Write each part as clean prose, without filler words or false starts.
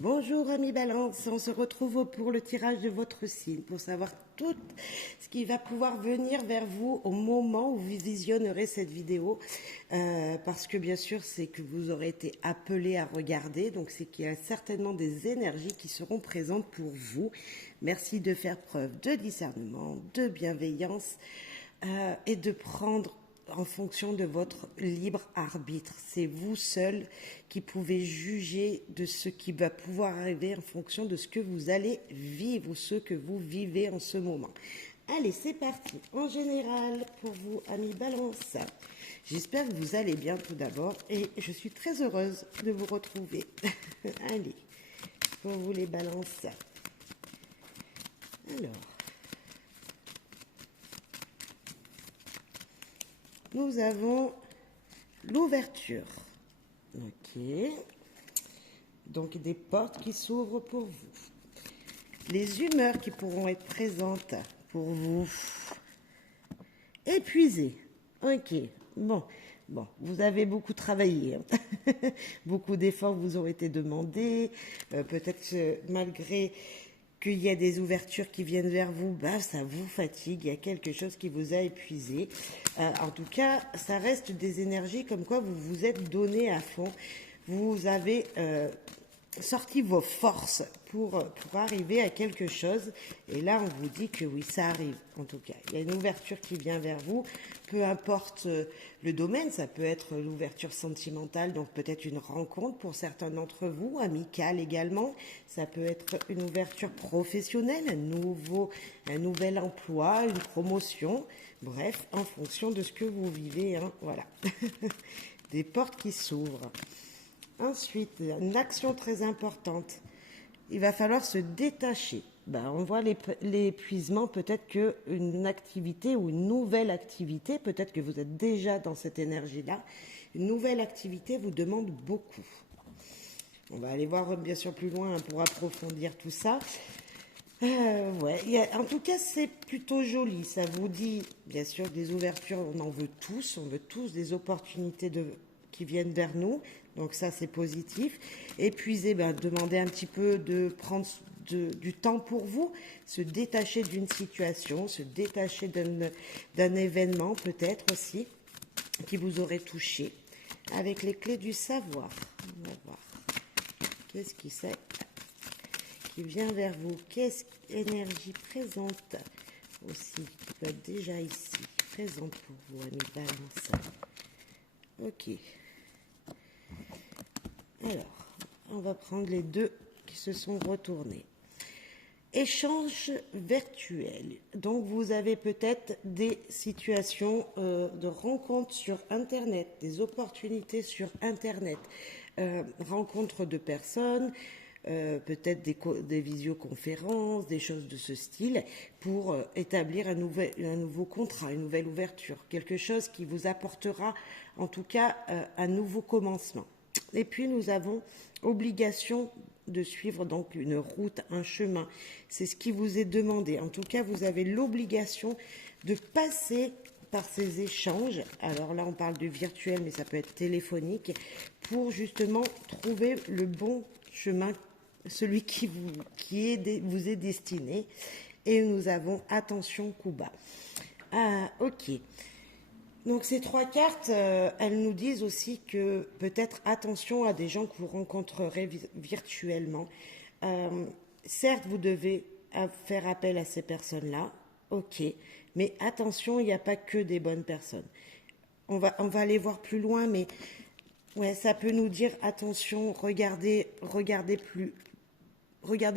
Bonjour amis Balance, on se retrouve pour le tirage de votre signe pour savoir tout ce qui va pouvoir venir vers vous au moment où vous visionnerez cette vidéo parce que bien sûr c'est que vous aurez été appelé à regarder, donc c'est qu'il y a certainement des énergies qui seront présentes pour vous. Merci de faire preuve de discernement, de bienveillance et de prendre en fonction de votre libre arbitre. C'est vous seul qui pouvez juger de ce qui va pouvoir arriver en fonction de ce que vous allez vivre ou ce que vous vivez en ce moment. Allez, c'est parti. En général, pour vous, amis Balance, j'espère que vous allez bien tout d'abord et je suis très heureuse de vous retrouver. Allez, pour vous les Balances. Alors, nous avons l'ouverture. Ok. Donc des portes qui s'ouvrent pour vous. Les humeurs qui pourront être présentes pour vous. Épuisé. Ok. Bon, vous avez beaucoup travaillé. Hein. Beaucoup d'efforts vous ont été demandés. Peut-être que malgré qu'il y a des ouvertures qui viennent vers vous, ça vous fatigue, il y a quelque chose qui vous a épuisé. En tout cas, ça reste des énergies comme quoi vous vous êtes donné à fond. Vous avez sorti vos forces pour arriver à quelque chose. Et là, on vous dit que oui, ça arrive. En tout cas, il y a une ouverture qui vient vers vous. Peu importe le domaine, ça peut être l'ouverture sentimentale, donc peut-être une rencontre pour certains d'entre vous, amicale également. Ça peut être une ouverture professionnelle, un nouvel emploi, une promotion. Bref, en fonction de ce que vous vivez, hein, voilà. Des portes qui s'ouvrent. Ensuite, une action très importante. Il va falloir se détacher. On voit l'épuisement, peut-être qu'une activité ou une nouvelle activité, peut-être que vous êtes déjà dans cette énergie-là, une nouvelle activité vous demande beaucoup. On va aller voir bien sûr plus loin pour approfondir tout ça. En tout cas, c'est plutôt joli. Ça vous dit, bien sûr, des ouvertures, on en veut tous. On veut tous des opportunités qui viennent vers nous. Donc ça, c'est positif. Épuisé, demandez un petit peu de prendre du temps pour vous, se détacher d'une situation, se détacher d'un événement peut-être aussi, qui vous aurait touché. Avec les clés du savoir. On va voir. Qu'est-ce qui c'est qui vient vers vous? Qu'est-ce énergie présente aussi, qui peut être déjà ici, présente pour vous, amis Balance. Ok. Alors, on va prendre les deux qui se sont retournés. Échange virtuel. Donc, vous avez peut-être des situations de rencontres sur Internet, des opportunités sur Internet, rencontres de personnes, peut-être des visioconférences, des choses de ce style, pour établir un nouveau contrat, une nouvelle ouverture, quelque chose qui vous apportera en tout cas un nouveau commencement. Et puis nous avons obligation de suivre donc une route, un chemin. C'est ce qui vous est demandé. En tout cas, vous avez l'obligation de passer par ces échanges. Alors là, on parle de virtuel, mais ça peut être téléphonique, pour justement trouver le bon chemin, celui qui vous est destiné. Et nous avons attention coup bas. Ok. Donc ces trois cartes, elles nous disent aussi que peut-être attention à des gens que vous rencontrerez virtuellement. Certes, vous devez faire appel à ces personnes-là, ok, mais attention, il n'y a pas que des bonnes personnes. On va aller voir plus loin, mais ouais, ça peut nous dire attention, regardez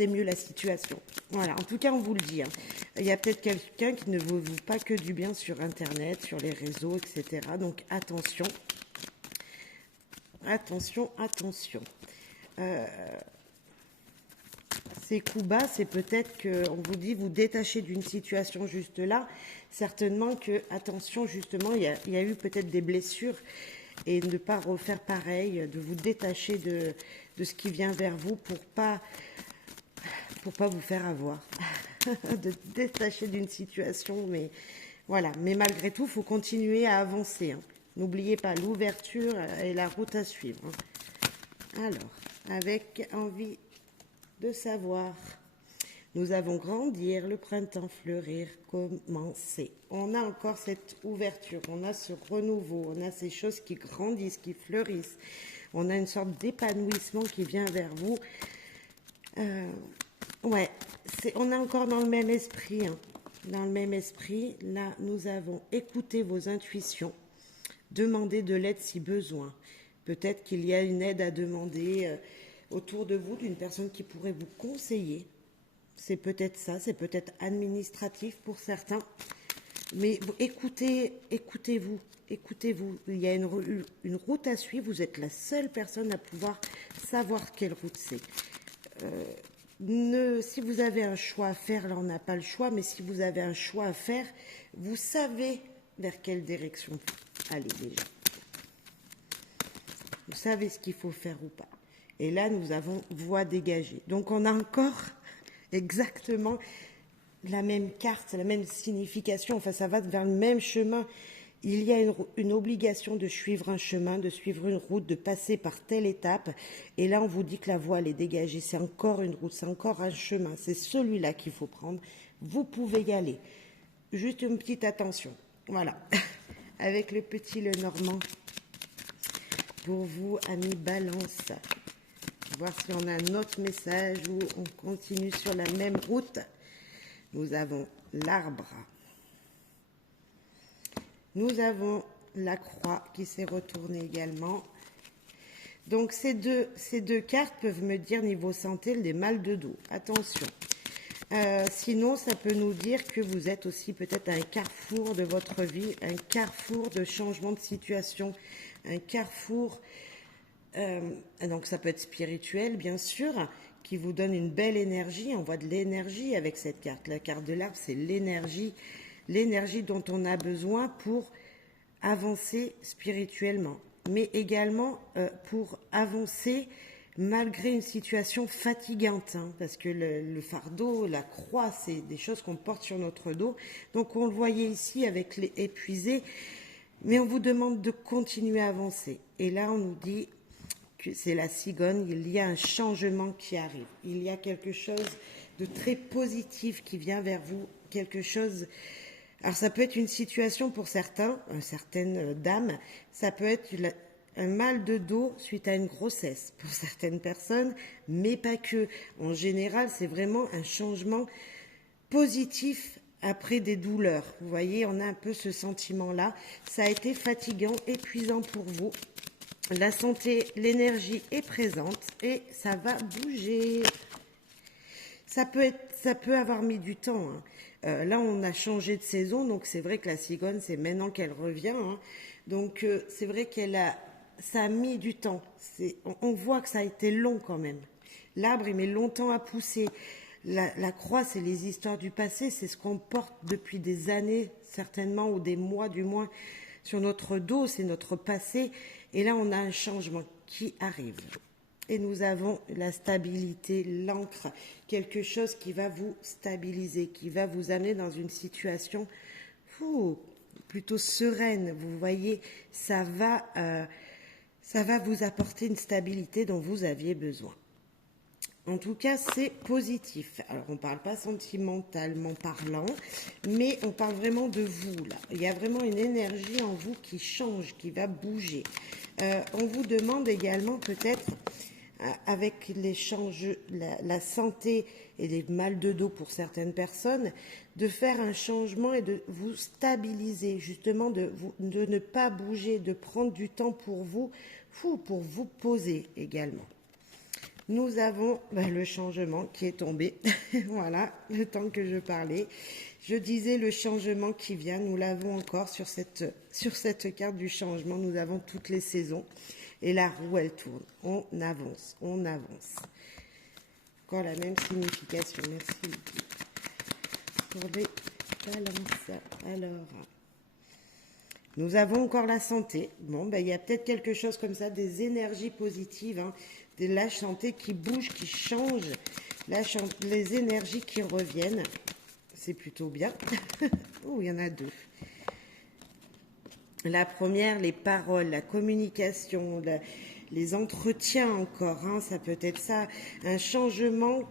mieux la situation. Voilà, en tout cas, on vous le dit. Hein. Il y a peut-être quelqu'un qui ne vous pas que du bien sur Internet, sur les réseaux, etc. Donc, attention. Attention, attention. Ces coups bas, c'est peut-être qu'on vous dit vous détacher d'une situation juste là. Certainement que, attention, justement, il y a eu peut-être des blessures et ne pas refaire pareil, de vous détacher de ce qui vient vers vous pour pas vous faire avoir, de détacher d'une situation, mais voilà. Mais malgré tout, il faut continuer à avancer. Hein. N'oubliez pas l'ouverture et la route à suivre. Hein. Alors, avec envie de savoir. Nous avons grandir, le printemps fleurir, commencer. On a encore cette ouverture, on a ce renouveau, on a ces choses qui grandissent, qui fleurissent. On a une sorte d'épanouissement qui vient vers vous. Ouais, on est encore dans le même esprit. Hein. Dans le même esprit, là, nous avons écouté vos intuitions, demandé de l'aide si besoin. Peut-être qu'il y a une aide à demander autour de vous d'une personne qui pourrait vous conseiller. C'est peut-être ça, c'est peut-être administratif pour certains. Mais écoutez-vous. Il y a une route à suivre. Vous êtes la seule personne à pouvoir savoir quelle route c'est. Si vous avez un choix à faire, là on n'a pas le choix, mais si vous avez un choix à faire, vous savez vers quelle direction aller déjà. Vous savez ce qu'il faut faire ou pas. Et là, nous avons voie dégagée. Donc on a encore exactement la même carte, la même signification, enfin ça va vers le même chemin. Il y a une obligation de suivre un chemin, de suivre une route, de passer par telle étape. Et là, on vous dit que la voie, elle est dégagée. C'est encore une route, c'est encore un chemin. C'est celui-là qu'il faut prendre. Vous pouvez y aller. Juste une petite attention. Voilà. Avec le petit Lenormand. Pour vous, amis Balance. Voir si on a un autre message ou on continue sur la même route. Nous avons l'arbre. Nous avons la croix qui s'est retournée également. Donc ces deux cartes peuvent me dire niveau santé des mal de dos. Attention. Sinon, ça peut nous dire que vous êtes aussi peut-être à un carrefour de votre vie, un carrefour de changement de situation, un carrefour, donc ça peut être spirituel bien sûr, qui vous donne une belle énergie. On voit de l'énergie avec cette carte. La carte de l'arbre, c'est l'énergie dont on a besoin pour avancer spirituellement, mais également pour avancer malgré une situation fatigante, hein, parce que le fardeau, la croix, c'est des choses qu'on porte sur notre dos. Donc on le voyait ici avec les épuisés, mais on vous demande de continuer à avancer. Et là, on nous dit que c'est la cigogne, il y a un changement qui arrive. Il y a quelque chose de très positif qui vient vers vous, quelque chose. Alors ça peut être une situation pour certaines dames, ça peut être un mal de dos suite à une grossesse pour certaines personnes, mais pas que. En général, c'est vraiment un changement positif après des douleurs. Vous voyez, on a un peu ce sentiment-là. Ça a été fatigant, épuisant pour vous. La santé, l'énergie est présente et ça va bouger. Ça peut avoir mis du temps. Hein. Là, on a changé de saison, donc c'est vrai que la cigogne, c'est maintenant qu'elle revient. Hein. Donc, c'est vrai ça a mis du temps. On voit que ça a été long quand même. L'arbre, il met longtemps à pousser. La croix, c'est les histoires du passé, c'est ce qu'on porte depuis des années, certainement, ou des mois du moins, sur notre dos, c'est notre passé. Et là, on a un changement qui arrive. Et nous avons la stabilité, l'ancre, quelque chose qui va vous stabiliser, qui va vous amener dans une situation plutôt sereine. Vous voyez, ça va vous apporter une stabilité dont vous aviez besoin. En tout cas, c'est positif. Alors, on ne parle pas sentimentalement parlant, mais on parle vraiment de vous, là. Il y a vraiment une énergie en vous qui change, qui va bouger. On vous demande également peut-être, avec la santé et les mal de dos pour certaines personnes, de faire un changement et de vous stabiliser, justement de ne pas bouger, de prendre du temps pour vous poser également. Nous avons le changement qui est tombé. Voilà, le temps que je parlais. Je disais le changement qui vient. Nous l'avons encore sur cette carte du changement. Nous avons toutes les saisons. Et la roue, elle tourne. On avance, on avance. Encore la même signification. Merci. Pour les balances. Alors, nous avons encore la santé. Bon, il y a peut-être quelque chose comme ça, des énergies positives, hein, de la santé qui bouge, qui change, les énergies qui reviennent. C'est plutôt bien. Oh, il y en a deux. La première, les paroles, la communication, les entretiens encore, hein, ça peut être ça, un changement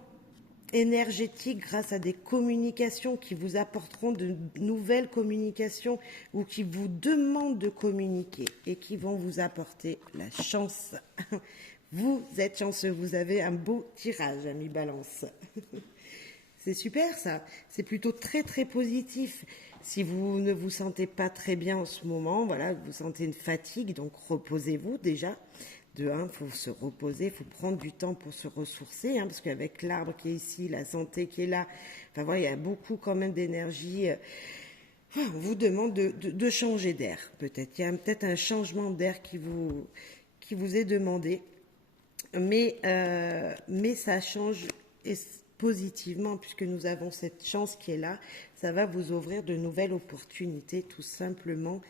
énergétique grâce à des communications qui vous apporteront de nouvelles communications ou qui vous demandent de communiquer et qui vont vous apporter la chance. Vous êtes chanceux, vous avez un beau tirage, ami Balance. C'est super ça, c'est plutôt très très positif. Si vous ne vous sentez pas très bien en ce moment, voilà, vous sentez une fatigue, donc reposez-vous déjà. De un, il faut se reposer, il faut prendre du temps pour se ressourcer, hein, parce qu'avec l'arbre qui est ici, la santé qui est là, enfin voilà, il y a beaucoup quand même d'énergie. On vous demande de changer d'air, peut-être. Il y a peut-être un changement d'air qui vous est demandé, mais ça change positivement puisque nous avons cette chance qui est là. Ça va vous ouvrir de nouvelles opportunités, tout simplement.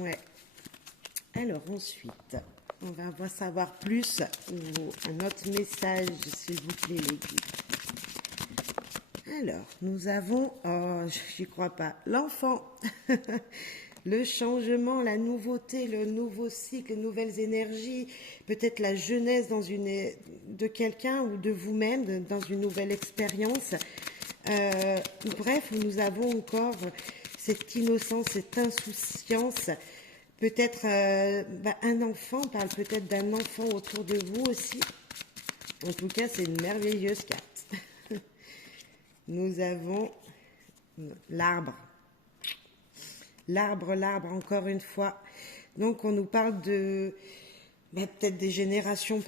Ouais. Alors ensuite, on va savoir plus, un autre message, s'il vous plaît, les guides. Alors, nous avons, oh, j'y crois pas, l'enfant, le changement, la nouveauté, le nouveau cycle, les nouvelles énergies, peut-être la jeunesse de quelqu'un ou de vous-même, dans une nouvelle expérience. Bref, nous avons encore cette innocence, cette insouciance. Peut-être un enfant, on parle peut-être d'un enfant autour de vous aussi. En tout cas, c'est une merveilleuse carte. Nous avons l'arbre. L'arbre, encore une fois. Donc, on nous parle de peut-être des générations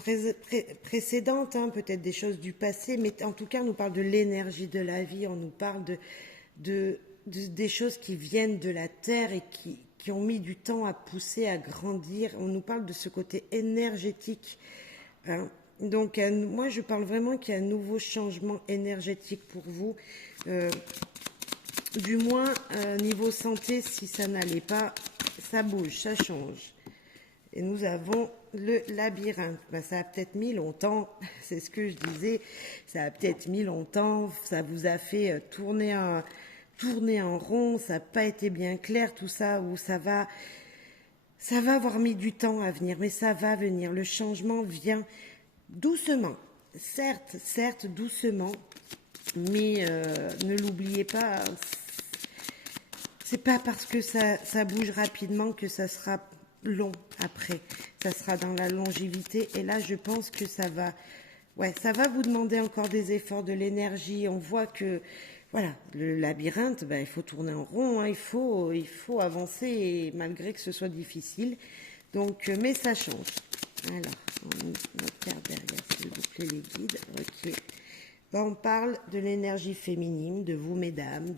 précédentes, hein, peut-être des choses du passé, mais en tout cas, on nous parle de l'énergie de la vie, on nous parle des choses qui viennent de la terre et qui ont mis du temps à pousser, à grandir. On nous parle de ce côté énergétique. Hein. Donc, moi, je parle vraiment qu'il y a un nouveau changement énergétique pour vous. Du moins, niveau santé, si ça n'allait pas, ça bouge, ça change. Et nous avons le labyrinthe. Ça a peut-être mis longtemps, c'est ce que je disais, ça a peut-être mis longtemps, ça vous a fait tourner en rond, ça n'a pas été bien clair tout ça, ou ça va avoir mis du temps à venir, mais ça va venir. Le changement vient doucement, certes doucement, mais ne l'oubliez pas, c'est pas parce que ça bouge rapidement que ça sera long après. Ça sera dans la longévité. Et là, je pense que ça va vous demander encore des efforts, de l'énergie. On voit que, voilà, le labyrinthe, il faut tourner en rond, hein, il faut avancer, et malgré que ce soit difficile. Donc, mais ça change. Alors, on met notre carte derrière, s'il vous plaît, les guides. Ok. On parle de l'énergie féminine, de vous, mesdames,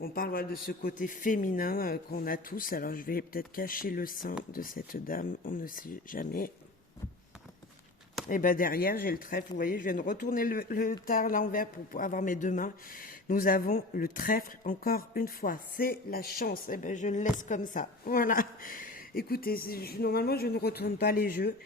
on parle de ce côté féminin qu'on a tous. Alors, je vais peut-être cacher le sein de cette dame, on ne sait jamais. Et derrière, j'ai le trèfle. Vous voyez, je viens de retourner le tard à l'envers pour avoir mes deux mains. Nous avons le trèfle, encore une fois. C'est la chance. Je le laisse comme ça. Voilà. Écoutez, normalement, je ne retourne pas les jeux.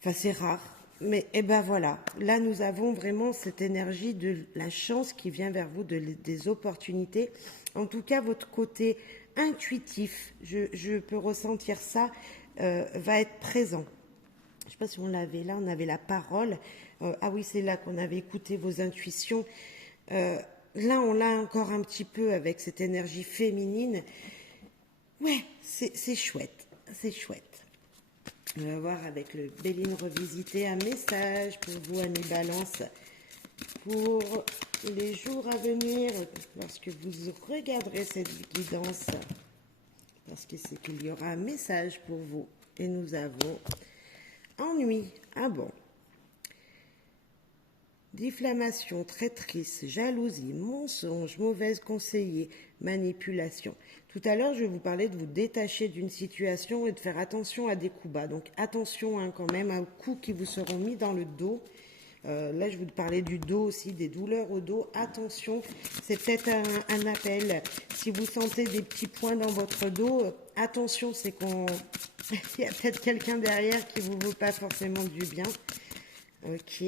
Enfin, c'est rare. Mais voilà, là nous avons vraiment cette énergie de la chance qui vient vers vous, des opportunités. En tout cas, votre côté intuitif, je peux ressentir ça, va être présent. Je ne sais pas si on l'avait là, on avait la parole. Ah oui, c'est là qu'on avait écouté vos intuitions. Là, on l'a encore un petit peu avec cette énergie féminine. Ouais, c'est chouette, c'est chouette. On va voir avec le Béline revisité un message pour vous, amis Balance, pour les jours à venir, lorsque vous regarderez cette guidance, parce que c'est qu'il y aura un message pour vous. Et nous avons ennui. Ah bon. Diffamation, traîtrise, jalousie, mensonge, mauvaise conseiller, manipulation. Tout à l'heure, je vais vous parler de vous détacher d'une situation et de faire attention à des coups bas. Donc attention quand même aux coups qui vous seront mis dans le dos. Là, je vais vous parler du dos aussi, des douleurs au dos. Attention, c'est peut-être un appel. Si vous sentez des petits points dans votre dos, attention, c'est il y a peut-être quelqu'un derrière qui ne vous veut pas forcément du bien. Ok.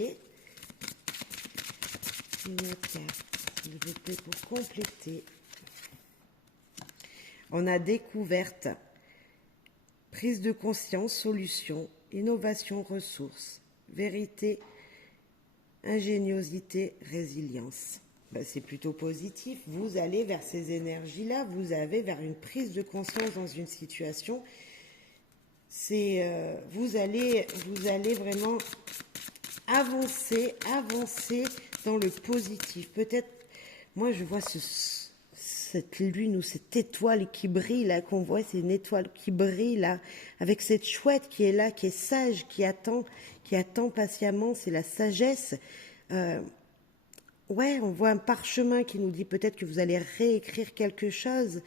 Une carte, s'il vous plaît, pour compléter. On a découverte, prise de conscience, solution innovation, ressources, vérité, ingéniosité, résilience. Ben, c'est plutôt positif. Vous allez vers ces énergies-là, vous allez vers une prise de conscience dans une situation. Vous allez vraiment avancer dans le positif. Peut-être, moi je vois cette lune ou cette étoile qui brille là, qu'on voit, c'est une étoile qui brille là, avec cette chouette qui est là, qui est sage, qui attend patiemment, c'est la sagesse. Ouais, on voit un parchemin qui nous dit peut-être que vous allez réécrire quelque chose.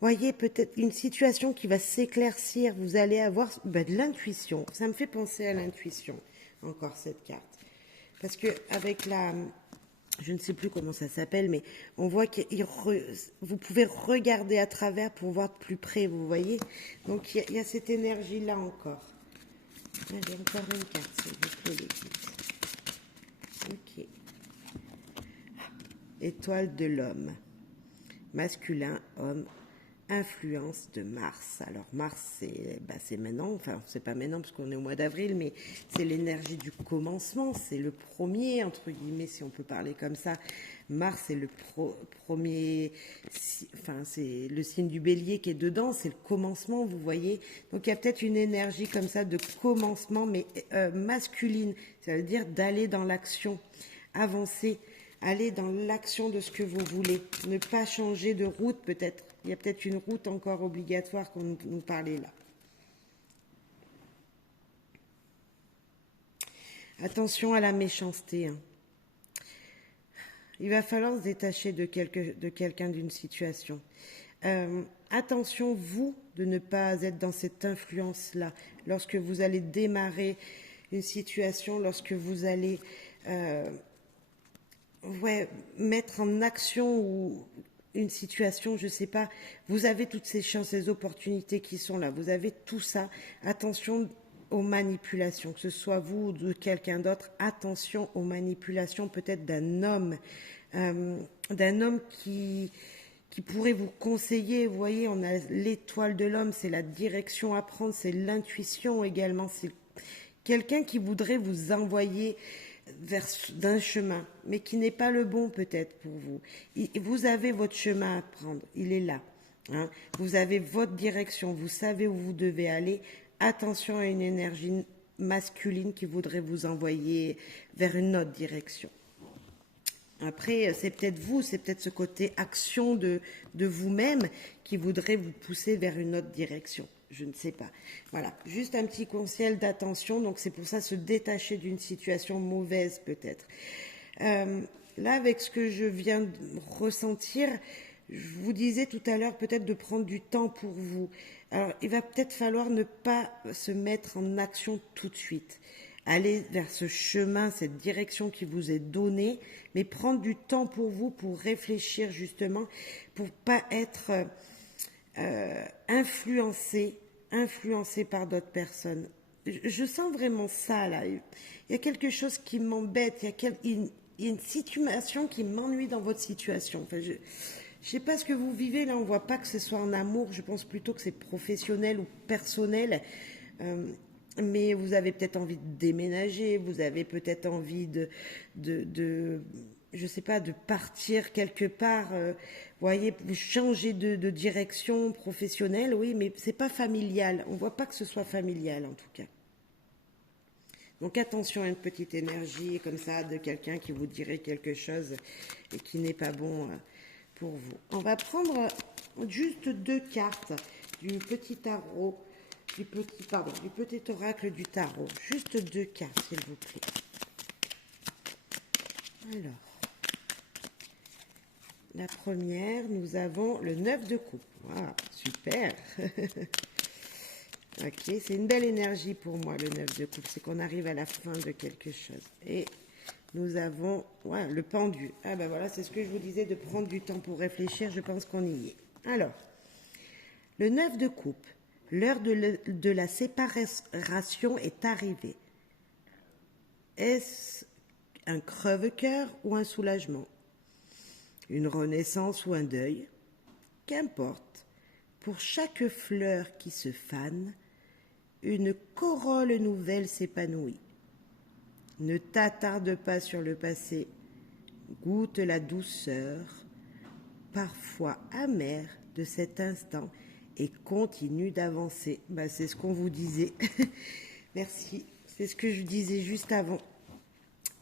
Voyez, peut-être une situation qui va s'éclaircir, vous allez avoir de l'intuition. Ça me fait penser à l'intuition, encore cette carte. Parce que avec je ne sais plus comment ça s'appelle, mais on voit que vous pouvez regarder à travers pour voir de plus près, vous voyez. Donc il y a cette énergie-là encore. Allez, encore une carte, s'il vous plaît, les guides. Ok. Étoile de l'homme. Masculin, homme. Influence de Mars. Alors Mars, c'est maintenant, enfin c'est pas maintenant parce qu'on est au mois d'avril, mais c'est l'énergie du commencement, c'est le premier, entre guillemets, si on peut parler comme ça. Mars, c'est le premier, enfin c'est le signe du bélier qui est dedans, c'est le commencement, vous voyez. Donc il y a peut-être une énergie comme ça de commencement, mais masculine, ça veut dire d'aller dans l'action, avancer. Aller dans l'action de ce que vous voulez. Ne pas changer de route peut-être. Il y a peut-être une route encore obligatoire qu'on nous parlait là. Attention à la méchanceté. Hein. Il va falloir se détacher de quelqu'un, d'une situation. Attention, vous, de ne pas être dans cette influence-là. Lorsque vous allez démarrer une situation, lorsque vous allez... mettre en action ou une situation, je ne sais pas, vous avez toutes ces chances, ces opportunités qui sont là, vous avez tout ça. Attention aux manipulations, que ce soit vous ou de quelqu'un d'autre, attention aux manipulations peut-être d'un homme qui pourrait vous conseiller. Vous voyez, on a l'étoile de l'homme, c'est la direction à prendre, c'est l'intuition également, c'est quelqu'un qui voudrait vous envoyer d'un chemin, mais qui n'est pas le bon peut-être pour vous. Vous avez votre chemin à prendre, il est là. Hein. Vous avez votre direction, vous savez où vous devez aller. Attention à une énergie masculine qui voudrait vous envoyer vers une autre direction. Après, c'est peut-être vous, c'est peut-être ce côté action de vous-même qui voudrait vous pousser vers une autre direction. Je ne sais pas. Voilà, juste un petit conseil d'attention. Donc c'est pour ça se détacher d'une situation mauvaise peut-être. Là, avec ce que je viens de ressentir, je vous disais tout à l'heure peut-être de prendre du temps pour vous. Alors il va peut-être falloir ne pas se mettre en action tout de suite. Aller vers ce chemin, cette direction qui vous est donnée, mais prendre du temps pour vous, pour réfléchir justement, pour pas être influencé par d'autres personnes. Je sens vraiment ça là. Il y a quelque chose qui m'embête, il y a une situation qui m'ennuie dans votre situation. Enfin, je sais pas ce que vous vivez là, on voit pas que ce soit en amour, je pense plutôt que c'est professionnel ou personnel. Mais vous avez peut-être envie de déménager, vous avez peut-être envie de je sais pas, de partir quelque part, vous voyez, vous changez de direction professionnelle, oui, mais c'est pas familial. On voit pas que ce soit familial en tout cas. Donc attention à une petite énergie comme ça de quelqu'un qui vous dirait quelque chose et qui n'est pas bon pour vous. On va prendre juste 2 cartes du petit tarot. Du petit oracle du tarot. Juste 2 cartes, s'il vous plaît. Alors, la première, nous avons le 9 de coupe. Ah, super. Ok, c'est une belle énergie pour moi, le 9 de coupe. C'est qu'on arrive à la fin de quelque chose. Et nous avons le pendu. Ah ben voilà, c'est ce que je vous disais, de prendre du temps pour réfléchir. Je pense qu'on y est. Alors, le 9 de coupe. L'heure de la séparation est arrivée. Est-ce un crève-cœur ou un soulagement? Une renaissance ou un deuil? Qu'importe. Pour chaque fleur qui se fane, une corolle nouvelle s'épanouit. Ne t'attarde pas sur le passé, goûte la douceur, parfois amère, de cet instant et continue d'avancer. C'est ce qu'on vous disait. Merci. C'est ce que je disais juste avant.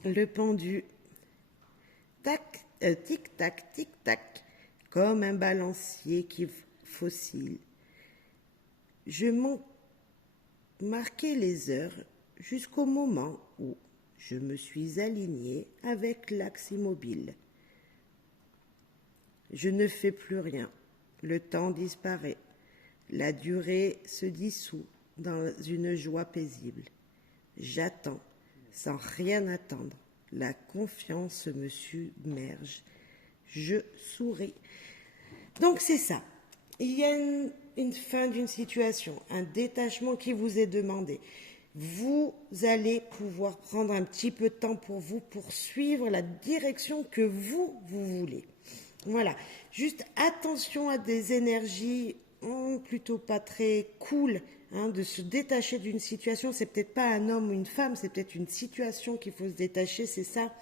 Le pendu, tac, tic-tac, tic-tac, comme un balancier qui fossile. Je marquais les heures jusqu'au moment où je me suis aligné avec l'axe immobile. Je ne fais plus rien. Le temps disparaît. La durée se dissout dans une joie paisible. J'attends, sans rien attendre. La confiance me submerge. Je souris. Donc c'est ça. Il y a une fin d'une situation, un détachement qui vous est demandé. Vous allez pouvoir prendre un petit peu de temps pour vous, pour suivre la direction que vous voulez. Voilà. Juste attention à des énergies plutôt pas très cool, de se détacher d'une situation. C'est peut-être pas un homme ou une femme, c'est peut-être une situation qu'il faut se détacher, c'est ça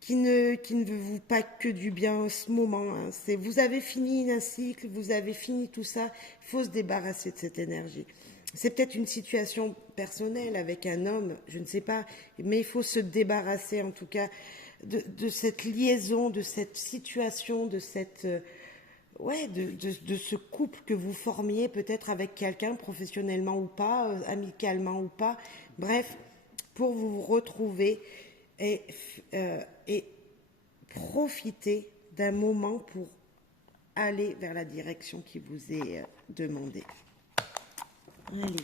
qui ne veut vous pas que du bien en ce moment. Vous avez fini un cycle, vous avez fini tout ça, il faut se débarrasser de cette énergie. C'est peut-être une situation personnelle avec un homme, je ne sais pas, mais il faut se débarrasser en tout cas de cette liaison, de cette situation, de cette de ce couple que vous formiez peut-être avec quelqu'un, professionnellement ou pas, amicalement ou pas, bref, pour vous retrouver et profiter d'un moment pour aller vers la direction qui vous est demandée. Allez,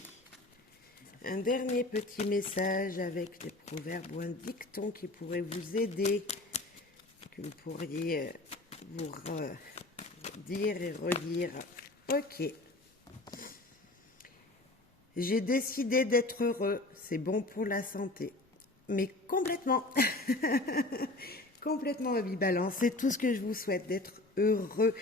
un dernier petit message avec des proverbes ou un dicton qui pourrait vous aider, que vous pourriez vous dire et redire. Ok. J'ai décidé d'être heureux, c'est bon pour la santé. Mais complètement, complètement Baby Balance. C'est tout ce que je vous souhaite, d'être heureux.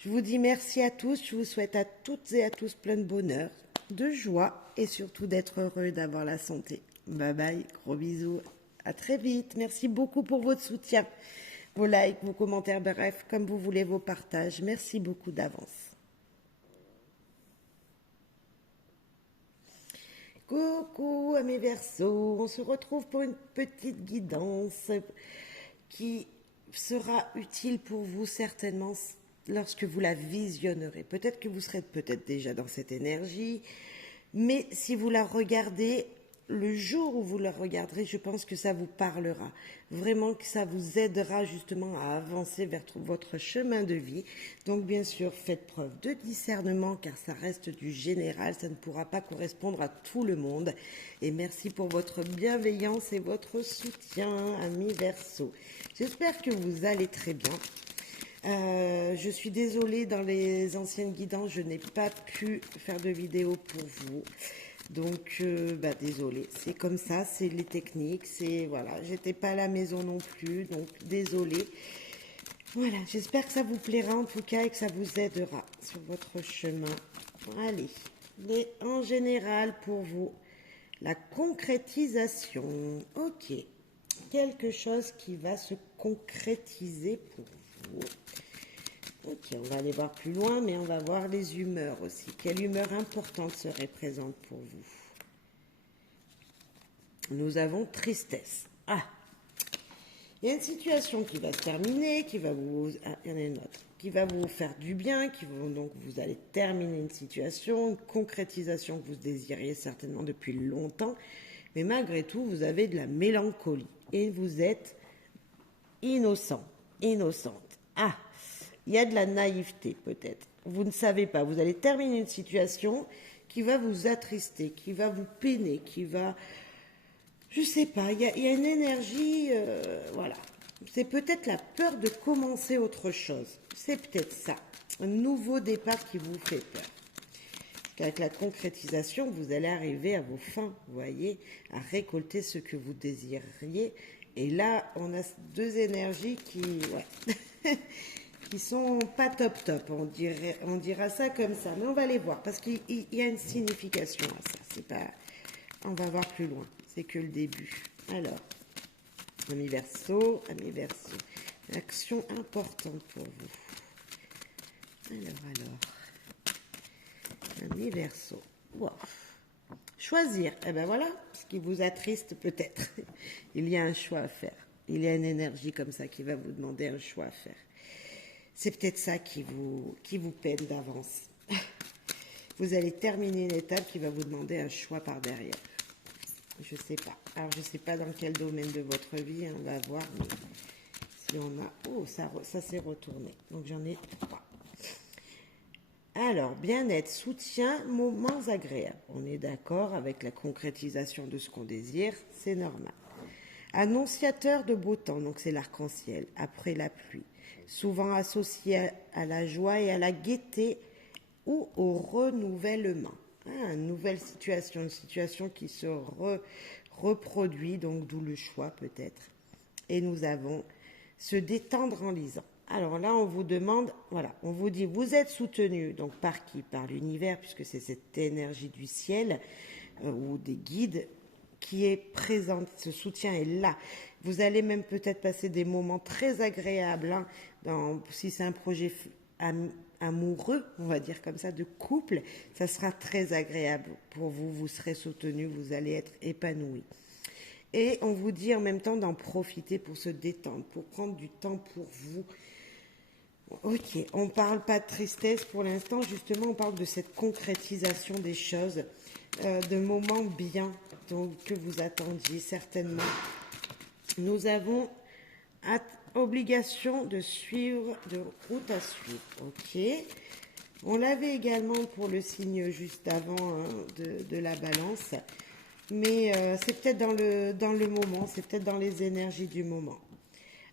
Je vous dis merci à tous. Je vous souhaite à toutes et à tous plein de bonheur, de joie et surtout d'être heureux et d'avoir la santé. Bye bye, gros bisous. À très vite. Merci beaucoup pour votre soutien, vos likes, vos commentaires, bref, comme vous voulez, vos partages. Merci beaucoup d'avance. Coucou à mes Verseaux, on se retrouve pour une petite guidance qui sera utile pour vous certainement lorsque vous la visionnerez. Peut-être que vous serez déjà dans cette énergie, mais si vous la regardez, le jour où vous la regarderez, je pense que ça vous parlera. Vraiment que ça vous aidera justement à avancer vers votre chemin de vie. Donc bien sûr, faites preuve de discernement car ça reste du général, ça ne pourra pas correspondre à tout le monde. Et merci pour votre bienveillance et votre soutien, amis Verseaux. J'espère que vous allez très bien. Je suis désolée, dans les anciennes guidances, je n'ai pas pu faire de vidéo pour vous. Donc, désolée, c'est comme ça, c'est les techniques, j'étais pas à la maison non plus, donc désolée. Voilà, j'espère que ça vous plaira en tout cas et que ça vous aidera sur votre chemin. Allez, en général pour vous, la concrétisation. Ok, quelque chose qui va se concrétiser pour vous. Ok, on va aller voir plus loin, mais on va voir les humeurs aussi. Quelle humeur importante serait présente pour vous? Nous avons tristesse. Ah, il y a une situation qui va se terminer, il y en a une autre, qui va vous faire du bien, donc vous allez terminer une situation, une concrétisation que vous désiriez certainement depuis longtemps, mais malgré tout, vous avez de la mélancolie et vous êtes innocent, innocente. Ah, il y a de la naïveté peut-être. Vous ne savez pas. Vous allez terminer une situation qui va vous attrister, qui va vous peiner, qui va... Je ne sais pas. Il y a une énergie... voilà. C'est peut-être la peur de commencer autre chose. C'est peut-être ça. Un nouveau départ qui vous fait peur. Avec la concrétisation, vous allez arriver à vos fins, vous voyez, à récolter ce que vous désiriez. Et là, on a deux énergies qui... Ouais. qui sont pas top top, on dira ça comme ça. Mais on va les voir parce qu'il y a une signification à ça. C'est pas, on va voir plus loin. C'est que le début. Alors, ami Verseau, action importante pour vous. Alors, ami Verseau. Wow. Choisir, eh ben voilà, ce qui vous attriste peut-être. Il y a un choix à faire. Il y a une énergie comme ça qui va vous demander un choix à faire. C'est peut-être ça qui vous peine d'avance. Vous allez terminer une étape qui va vous demander un choix par derrière. Je sais pas. Alors, je sais pas dans quel domaine de votre vie, hein, on va voir. Mais si on a... Oh, ça s'est retourné. Donc, j'en ai 3. Alors, bien-être, soutien, moments agréables. On est d'accord avec la concrétisation de ce qu'on désire, c'est normal. Annonciateur de beau temps, donc c'est l'arc-en-ciel, après la pluie. Souvent associé à la joie et à la gaieté ou au renouvellement. Une nouvelle situation, une situation qui se reproduit, donc d'où le choix peut-être. Et nous avons se détendre en lisant. Alors là, on vous demande, voilà, on vous dit, vous êtes soutenu, donc par qui? Par l'univers, puisque c'est cette énergie du ciel ou des guides qui est présente, ce soutien est là. Vous allez même peut-être passer des moments très agréables, hein, si c'est un projet amoureux, on va dire comme ça, de couple, ça sera très agréable pour vous, vous serez soutenu, vous allez être épanoui. Et on vous dit en même temps d'en profiter pour se détendre, pour prendre du temps pour vous. Ok, on ne parle pas de tristesse pour l'instant, justement, on parle de cette concrétisation des choses, de moments bien donc, que vous attendiez certainement. Nous avons obligation de suivre, de route à suivre. Ok. On l'avait également pour le signe juste avant de la balance, mais c'est peut-être dans le moment, c'est peut-être dans les énergies du moment.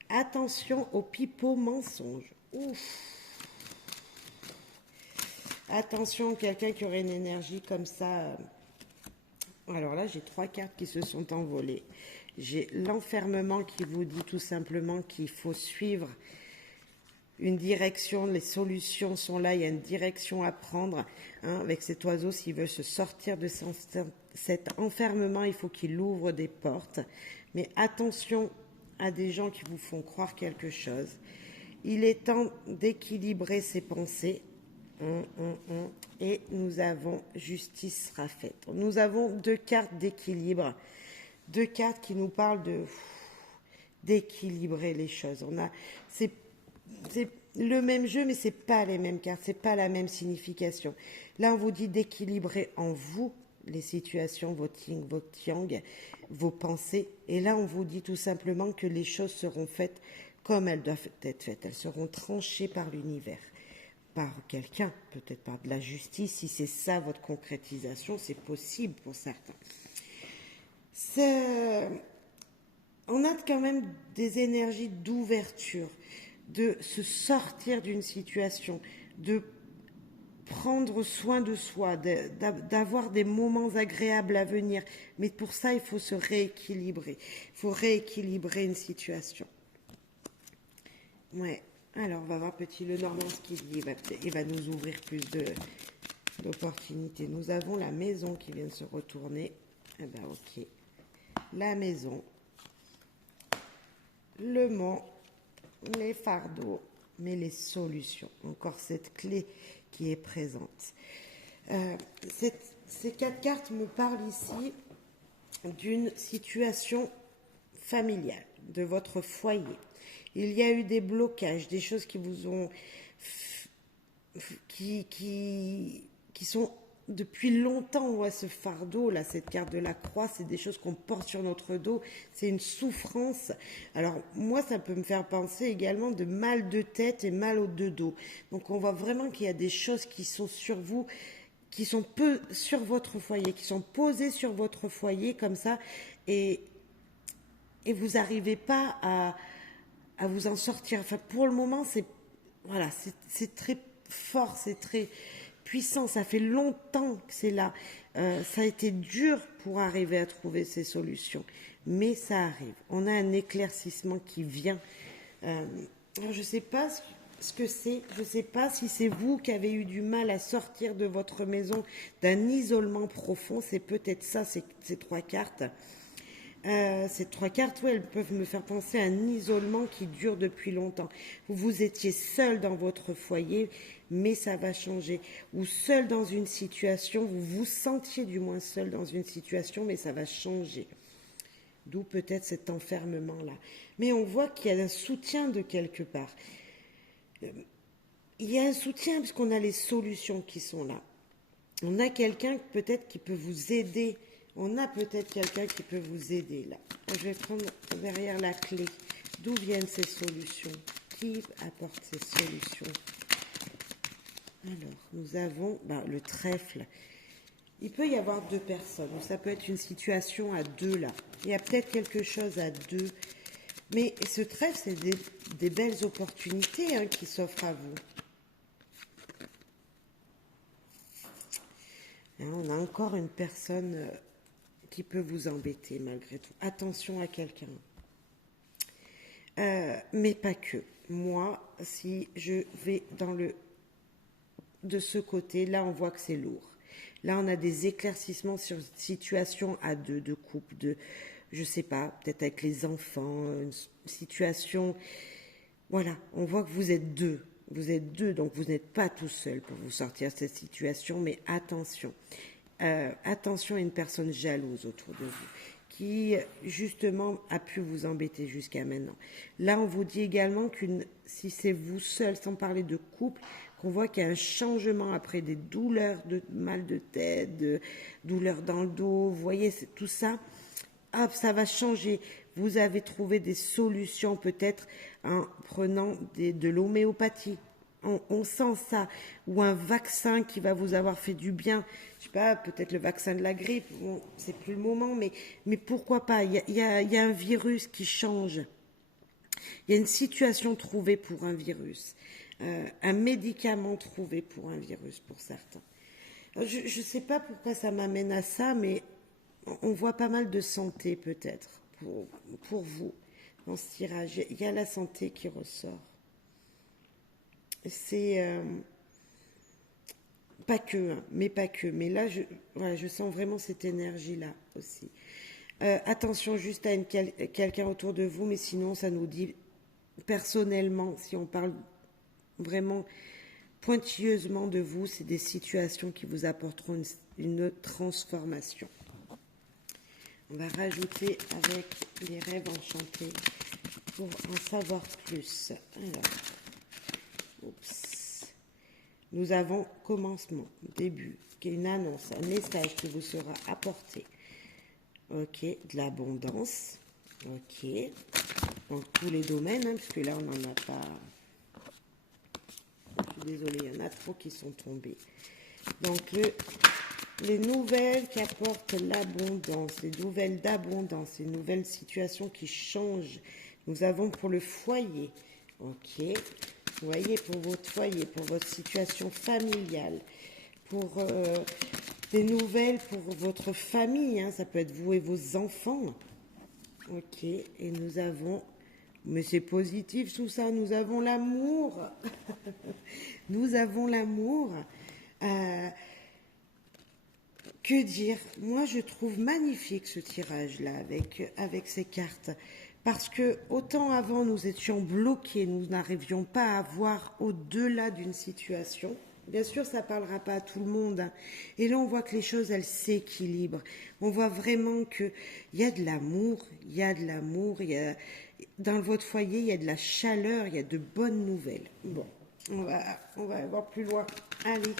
Attention aux pipeaux mensonges. Ouf. Attention, quelqu'un qui aurait une énergie comme ça. Alors là, j'ai 3 cartes qui se sont envolées. J'ai l'enfermement qui vous dit tout simplement qu'il faut suivre une direction. Les solutions sont là, il y a une direction à prendre. Hein, avec cet oiseau, s'il veut se sortir de cet enfermement, il faut qu'il ouvre des portes. Mais attention à des gens qui vous font croire quelque chose. Il est temps d'équilibrer ses pensées. Et nous avons justice sera faite. Nous avons 2 cartes d'équilibre. 2 cartes qui nous parlent d'équilibrer les choses. C'est le même jeu, mais c'est pas les mêmes cartes, c'est pas la même signification. Là, on vous dit d'équilibrer en vous les situations, votre yin, votre yang, vos pensées. Et là, on vous dit tout simplement que les choses seront faites comme elles doivent être faites. Elles seront tranchées par l'univers, par quelqu'un, peut-être par de la justice. Si c'est ça votre concrétisation, c'est possible pour certains. On a quand même des énergies d'ouverture, de se sortir d'une situation, de prendre soin de soi, d'avoir des moments agréables à venir. Mais pour ça, il faut se rééquilibrer. Il faut rééquilibrer une situation. Ouais. Alors, on va voir petit Lenormand ce qu'il dit. Il va nous ouvrir plus d'opportunités. Nous avons la maison qui vient de se retourner. Eh ben, ok. La maison. Le mont. Les fardeaux. Mais les solutions. Encore cette clé qui est présente. Ces 4 cartes me parlent ici d'une situation familiale, de votre foyer. Il y a eu des blocages, des choses qui vous ont... qui sont depuis longtemps, on voit ce fardeau, là, cette carte de la croix, c'est des choses qu'on porte sur notre dos, c'est une souffrance. Alors, moi, ça peut me faire penser également de mal de tête et mal au dos. Donc, on voit vraiment qu'il y a des choses qui sont sur vous, qui sont peu sur votre foyer, qui sont posées sur votre foyer, comme ça, et vous n'arrivez pas à vous en sortir. Enfin, pour le moment, c'est très fort, c'est très puissant. Ça fait longtemps que c'est là. Ça a été dur pour arriver à trouver ces solutions, mais ça arrive. On a un éclaircissement qui vient. Alors, je sais pas. ce que c'est. Je ne sais pas si c'est vous qui avez eu du mal à sortir de votre maison d'un isolement profond. C'est peut-être ça, ces trois cartes. Ces trois cartes, oui, elles peuvent me faire penser à un isolement qui dure depuis longtemps. Vous étiez seul dans votre foyer, mais ça va changer. Ou seul dans une situation, vous vous sentiez du moins seul dans une situation, mais ça va changer. D'où peut-être cet enfermement-là. Mais on voit qu'il y a un soutien de quelque part. Il y a un soutien parce qu'on a les solutions qui sont là. On a quelqu'un peut-être qui peut vous aider. On a peut-être quelqu'un qui peut vous aider là. Je vais prendre derrière la clé. D'où viennent ces solutions? Qui apporte ces solutions? Alors, nous avons le trèfle. Il peut y avoir deux personnes. Ça peut être une situation à deux là. Il y a peut-être quelque chose à deux. Mais ce trèfle, c'est des belles opportunités qui s'offrent à vous. Hein, on a encore une personne qui peut vous embêter malgré tout. Attention à quelqu'un. Mais pas que. Moi, si je vais de ce côté, là, on voit que c'est lourd. Là, on a des éclaircissements sur une situation à deux, de couple, je sais pas, peut-être avec les enfants, une situation. Voilà, on voit que vous êtes deux. Vous êtes deux, donc vous n'êtes pas tout seul pour vous sortir de cette situation, mais attention. Attention à une personne jalouse autour de vous, qui justement a pu vous embêter jusqu'à maintenant. Là, on vous dit également si c'est vous seul, sans parler de couple, qu'on voit qu'il y a un changement après des douleurs, de mal de tête, de douleurs dans le dos, vous voyez, tout ça, hop, ça va changer. Vous avez trouvé des solutions peut-être en prenant de l'homéopathie. On sent ça. Ou un vaccin qui va vous avoir fait du bien. Je sais pas, peut-être le vaccin de la grippe. Bon, c'est plus le moment, mais pourquoi pas? Il y a un virus qui change. Il y a une situation trouvée pour un virus. Un médicament trouvé pour un virus, pour certains. Je ne sais pas pourquoi ça m'amène à ça, mais on voit pas mal de santé peut-être pour vous dans ce tirage. Il y a la santé qui ressort. C'est pas que, mais pas que. Mais là, je sens vraiment cette énergie-là aussi. Attention juste à quelqu'un autour de vous, mais sinon, ça nous dit personnellement, si on parle vraiment pointilleusement de vous, c'est des situations qui vous apporteront une transformation. On va rajouter avec les rêves enchantés pour en savoir plus. Alors, nous avons commencement, début, qui est une annonce, un message qui vous sera apporté. Ok, de l'abondance. Ok, dans tous les domaines, parce que là on n'en a pas. Je suis désolée, il y en a trop qui sont tombés. Donc les nouvelles qui apportent l'abondance, les nouvelles d'abondance, les nouvelles situations qui changent. Nous avons pour le foyer. Ok. Vous voyez, pour votre foyer, pour votre situation familiale, pour des nouvelles pour votre famille, ça peut être vous et vos enfants. Ok, et nous avons, mais c'est positif tout ça, nous avons l'amour. Nous avons l'amour. Que dire? Moi, je trouve magnifique ce tirage-là avec ces cartes. Parce que autant avant nous étions bloqués, nous n'arrivions pas à voir au-delà d'une situation. Bien sûr, ça ne parlera pas à tout le monde. Et là, on voit que les choses, elles s'équilibrent. On voit vraiment qu'il y a de l'amour, il y a de l'amour, dans votre foyer, il y a de la chaleur, il y a de bonnes nouvelles. Bon, on va aller plus loin. Allez,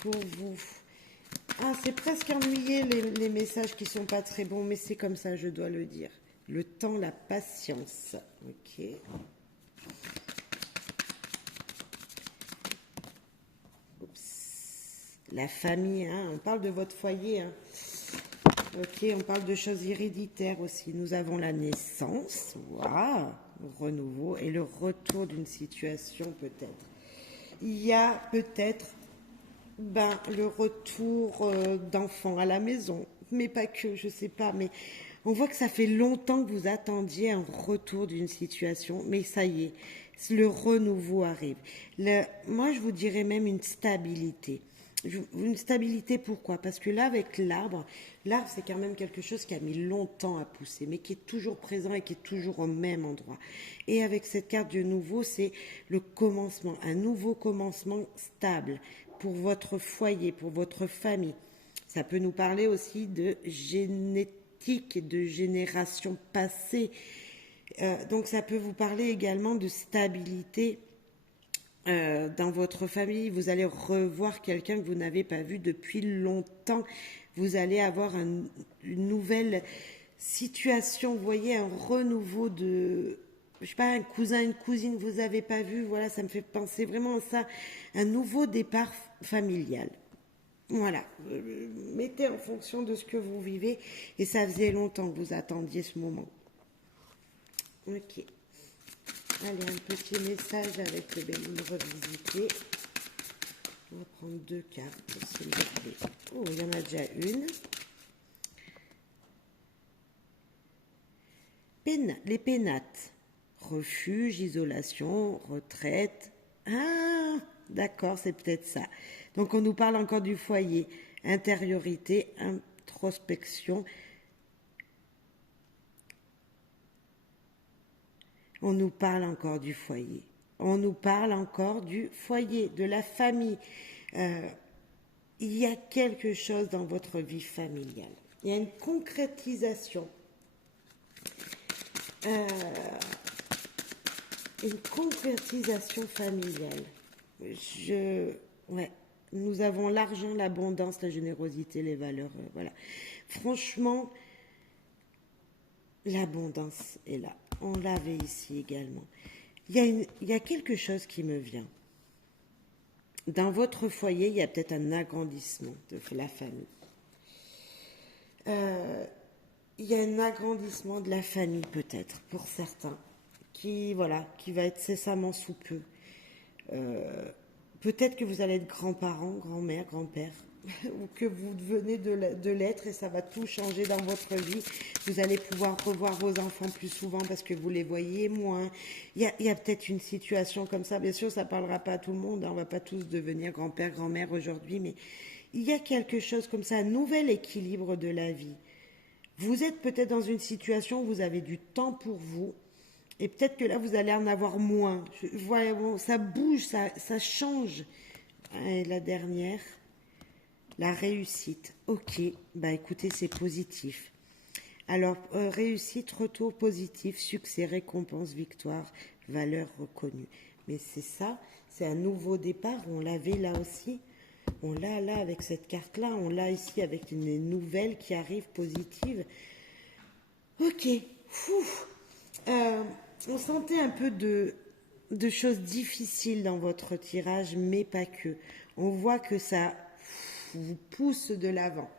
pour vous. Ah, c'est presque ennuyé les messages qui sont pas très bons, mais c'est comme ça, je dois le dire. Le temps, la patience. Ok. Oups. La famille, on parle de votre foyer. Ok, on parle de choses héréditaires aussi. Nous avons la naissance, waouh, renouveau, et le retour d'une situation peut-être. Il y a peut-être le retour d'enfants à la maison, mais pas que, je sais pas, mais On voit que ça fait longtemps que vous attendiez un retour d'une situation, mais ça y est, le renouveau arrive. Moi, je vous dirais même une stabilité. Une stabilité, pourquoi? Parce que là, avec l'arbre, c'est quand même quelque chose qui a mis longtemps à pousser, mais qui est toujours présent et qui est toujours au même endroit. Et avec cette carte de nouveau, c'est le commencement, un nouveau commencement stable pour votre foyer, pour votre famille. Ça peut nous parler aussi de génétique, de génération passée. Donc ça peut vous parler également de stabilité dans votre famille. Vous allez revoir quelqu'un que vous n'avez pas vu depuis longtemps. Vous allez avoir une nouvelle situation, vous voyez, un renouveau de, je sais pas, un cousin, une cousine que vous n'avez pas vu. Voilà, ça me fait penser vraiment à ça, un nouveau départ familial. Voilà, mettez en fonction de ce que vous vivez, et ça faisait longtemps que vous attendiez ce moment. Ok. Allez, un petit message avec le Béline revisité. On va prendre 2 cartes, s'il vous plaît. Oh, il y en a déjà une. Les pénates. Refuge, isolation, retraite. Ah, d'accord, c'est peut-être ça. Donc on nous parle encore du foyer. Intériorité, introspection. On nous parle encore du foyer. On nous parle encore du foyer, de la famille. Il y a quelque chose dans votre vie familiale. Il y a une concrétisation. Une concrétisation familiale. Ouais, nous avons l'argent, l'abondance, la générosité, les valeurs. Voilà. Franchement, l'abondance est là. On l'avait ici également. Il y a quelque chose qui me vient. Dans votre foyer, il y a peut-être un agrandissement de la famille. Il y a un agrandissement de la famille peut-être, pour certains, qui va être cessamment sous peu. Peut-être que vous allez être grands-parents, grand-mère, grand-père, ou que vous venez de l'être, et ça va tout changer dans votre vie. Vous allez pouvoir revoir vos enfants plus souvent parce que vous les voyez moins. Il y a peut-être une situation comme ça. Bien sûr, ça ne parlera pas à tout le monde. On ne va pas tous devenir grand-père, grand-mère aujourd'hui, mais il y a quelque chose comme ça, un nouvel équilibre de la vie. Vous êtes peut-être dans une situation où vous avez du temps pour vous, et peut-être que là, vous allez en avoir moins. Bon, ça bouge, ça change. Et la dernière, la réussite. Ok, bah écoutez, c'est positif. Alors, réussite, retour positif, succès, récompense, victoire, valeur reconnue. Mais c'est ça, c'est un nouveau départ. On l'avait là aussi. On l'a là avec cette carte-là. On l'a ici avec une nouvelle qui arrive positive. Ok. On sentait un peu de choses difficiles dans votre tirage, mais pas que. On voit que ça vous pousse de l'avant.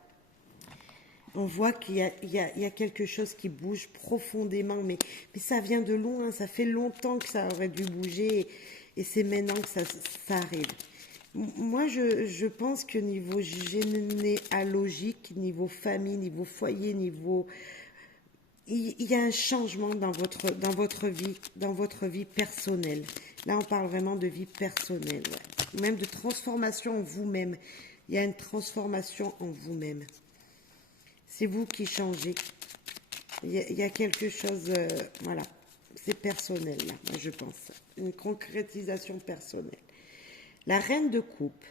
On voit qu'il y a quelque chose qui bouge profondément, mais ça vient de loin, ça fait longtemps que ça aurait dû bouger, et c'est maintenant que ça arrive. Moi, je pense que niveau généalogique, niveau famille, niveau foyer, il y a un changement dans votre vie personnelle. Là, on parle vraiment de vie personnelle, ouais. Même de transformation en vous-même. Il y a une transformation en vous-même. C'est vous qui changez. Il y a quelque chose, voilà, c'est personnel, là, moi je pense. Une concrétisation personnelle. La reine de coupe.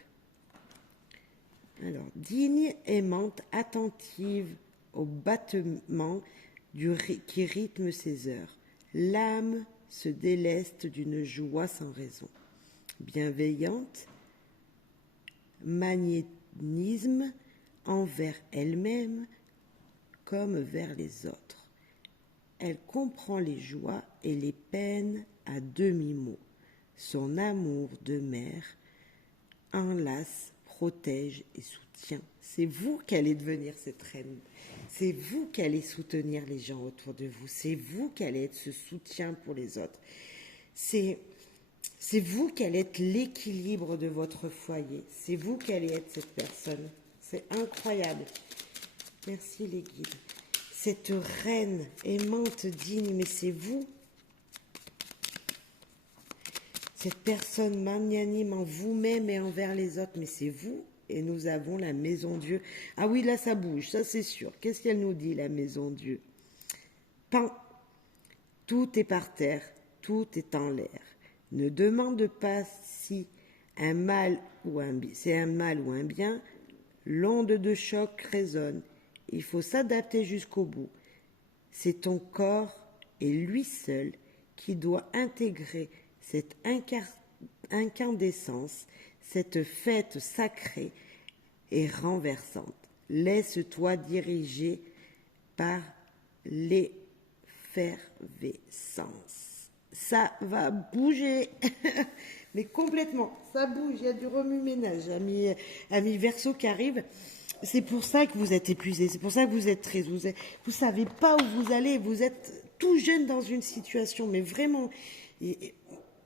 Alors, digne, aimante, attentive au battement qui rythme ses heures. L'âme se déleste d'une joie sans raison. Bienveillante, magnétisme envers elle-même comme vers les autres. Elle comprend les joies et les peines à demi-mot. Son amour de mère enlace, protège et soutient. C'est vous qui allez devenir cette reine. C'est vous qui allez soutenir les gens autour de vous. C'est vous qui allez être ce soutien pour les autres. C'est vous qui allez être l'équilibre de votre foyer. C'est vous qui allez être cette personne. C'est incroyable. Merci les guides. cette reine aimante, digne, mais c'est vous. Cette personne magnanime en vous-même et envers les autres, mais c'est vous. Et nous avons la maison Dieu. Ah oui, là, ça bouge, ça c'est sûr. Qu'est-ce qu'elle nous dit, la maison Dieu? Pan. Tout est par terre, tout est en l'air. Ne demande pas si un mal ou un bien, c'est un mal ou un bien. L'onde de choc résonne. Il faut s'adapter jusqu'au bout. C'est ton corps et lui seul qui doit intégrer cette incandescence, cette fête sacrée et renversante. Laisse-toi diriger par l'effervescence. Ça va bouger, mais complètement, ça bouge, il y a du remue-ménage, amis Verseau qui arrive. C'est pour ça que vous êtes épuisés, c'est pour ça que vous êtes très... Vous savez pas où vous allez, vous êtes tout jeune dans une situation, mais vraiment...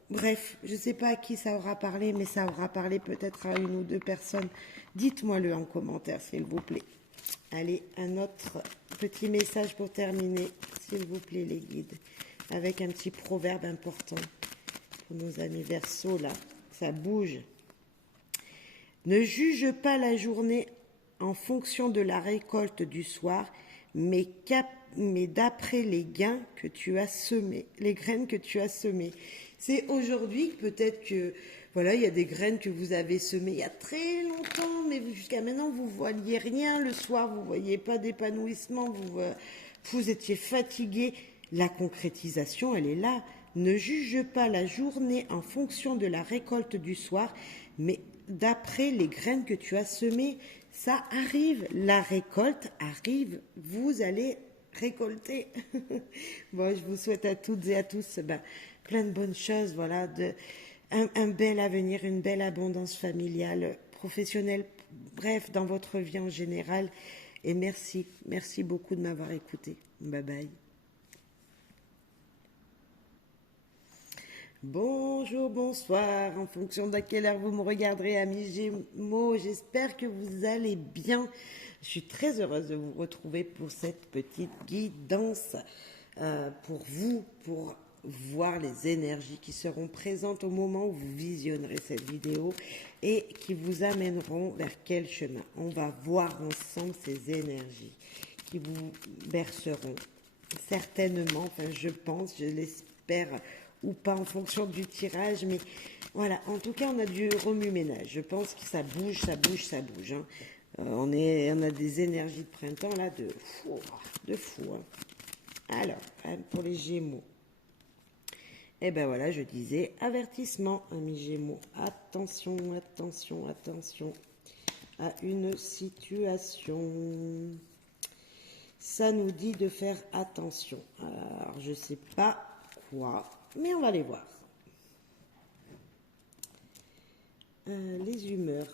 Bref, je ne sais pas à qui ça aura parlé, mais ça aura parlé peut-être à une ou deux personnes. Dites-moi-le en commentaire, s'il vous plaît. Allez, un autre petit message pour terminer, s'il vous plaît, les guides, avec un petit proverbe important pour nos amis Verseau, là. Ça bouge. Ne juge pas la journée en fonction de la récolte du soir, mais d'après les gains que tu as semés, les graines que tu as semées. C'est aujourd'hui, peut-être que, voilà, il y a des graines que vous avez semées il y a très longtemps, mais jusqu'à maintenant, vous ne voyez rien. Le soir, vous ne voyez pas d'épanouissement, vous étiez fatigué. La concrétisation, elle est là. Ne juge pas la journée en fonction de la récolte du soir, mais d'après les graines que tu as semées. Ça arrive, la récolte arrive, vous allez récolter. Bon, je vous souhaite à toutes et à tous plein de bonnes choses, voilà, un bel avenir, une belle abondance familiale, professionnelle, bref, dans votre vie en général. Et merci beaucoup de m'avoir écouté. Bye bye. Bonjour, bonsoir, en fonction de quelle heure vous me regarderez, amis Gémeaux, j'espère que vous allez bien. Je suis très heureuse de vous retrouver pour cette petite guidance pour vous, pour voir les énergies qui seront présentes au moment où vous visionnerez cette vidéo et qui vous amèneront vers quel chemin. On va voir ensemble ces énergies qui vous berceront certainement, enfin je pense, je l'espère, ou pas en fonction du tirage, mais voilà, en tout cas on a du remue-ménage, je pense que ça bouge, hein. On a des énergies de printemps là de fou, hein. Alors, pour les Gémeaux, et ben voilà, je disais avertissement, amis Gémeaux, attention à une situation. Ça nous dit de faire attention. Alors, je sais pas quoi, mais on va les voir. Les humeurs,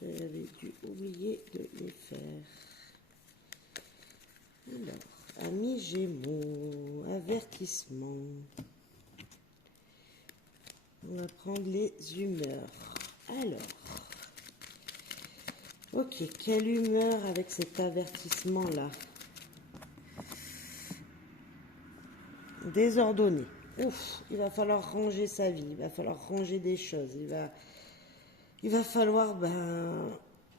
j'avais dû oublier de les faire. Alors, amis Gémeaux, avertissement. On va prendre les humeurs. Alors, ok, quelle humeur avec cet avertissement-là? Désordonné. Ouf, il va falloir ranger sa vie, il va falloir ranger des choses, il va falloir,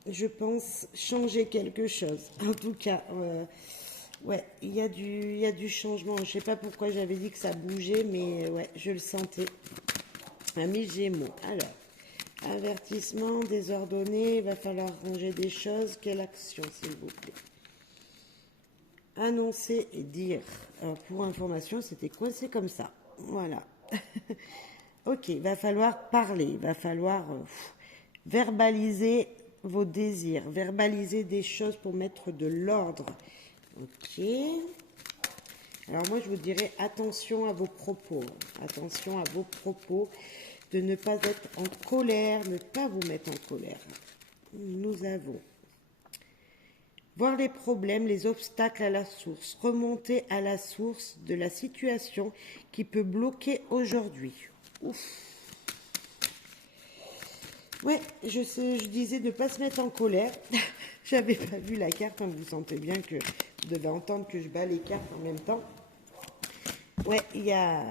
je pense, changer quelque chose. En tout cas, ouais, il y a du changement. Je ne sais pas pourquoi j'avais dit que ça bougeait, mais ouais, je le sentais. Amis Gémeaux. Alors, avertissement, désordonné, il va falloir ranger des choses. Quelle action, s'il vous plaît? Annoncer et dire. Alors, pour information, c'était coincé comme ça. Voilà. Ok, il va falloir parler, il va falloir verbaliser vos désirs, verbaliser des choses pour mettre de l'ordre. Ok. Alors moi, je vous dirais attention à vos propos. Attention à vos propos, de ne pas être en colère, ne pas vous mettre en colère. Nous avons voir les problèmes, les obstacles à la source, remonter à la source de la situation qui peut bloquer aujourd'hui. Ouf. Ouais, je disais de ne pas se mettre en colère. J'avais pas vu la carte, hein, vous sentez bien que Vous devez entendre que je bats les cartes en même temps. Ouais, il y a...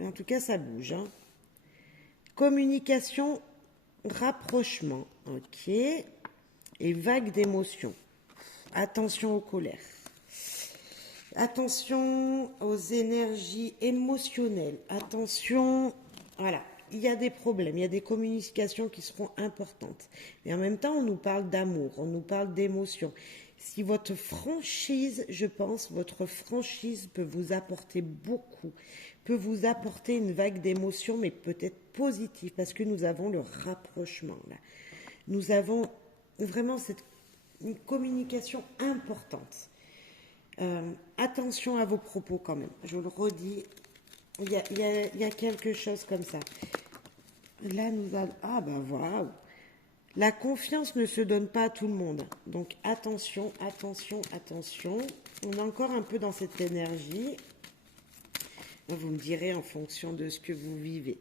En tout cas, ça bouge. Hein. Communication, rapprochement. Ok. Et vague d'émotions. Attention aux colères. Attention aux énergies émotionnelles. Attention, voilà, il y a des problèmes, il y a des communications qui seront importantes. Mais en même temps, on nous parle d'amour, on nous parle d'émotion. Si votre franchise, je pense, votre franchise peut vous apporter beaucoup, peut vous apporter une vague d'émotions, mais peut-être positive, parce que nous avons le rapprochement là. Nous avons vraiment une communication importante. Attention à vos propos quand même. Je vous le redis, il y a quelque chose comme ça. Là, nous allons... Ah ben waouh. La confiance ne se donne pas à tout le monde. Donc attention, attention, attention. On est encore un peu dans cette énergie. Vous me direz en fonction de ce que vous vivez.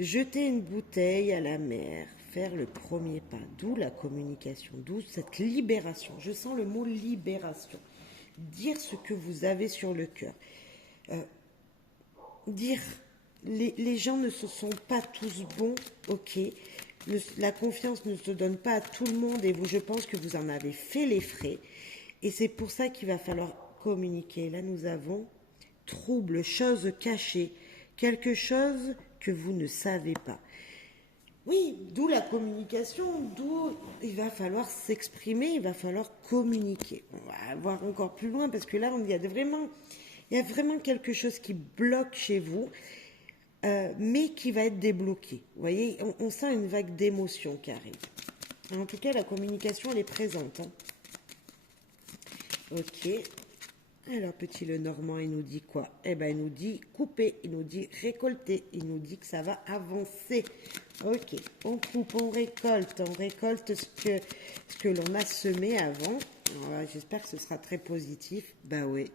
Jeter une bouteille à la mer, faire le premier pas, d'où la communication, d'où cette libération. Je sens le mot libération. Dire ce que vous avez sur le cœur. Dire, les gens ne se sont pas tous bons, ok. La confiance ne se donne pas à tout le monde et vous, je pense que vous en avez fait les frais. Et c'est pour ça qu'il va falloir communiquer. Là, nous avons trouble, chose cachée, quelque chose que vous ne savez pas. Oui, d'où la communication, d'où il va falloir s'exprimer, il va falloir communiquer. On va voir encore plus loin parce que là, il y a vraiment quelque chose qui bloque chez vous, mais qui va être débloqué. Vous voyez, on sent une vague d'émotion qui arrive. En tout cas, la communication, elle est présente. Hein. Ok. Alors, petit Lenormand, il nous dit quoi? Eh bien, il nous dit couper, il nous dit récolter, il nous dit que ça va avancer. Ok, on coupe, on récolte ce que l'on a semé avant. J'espère que ce sera très positif. Ben oui.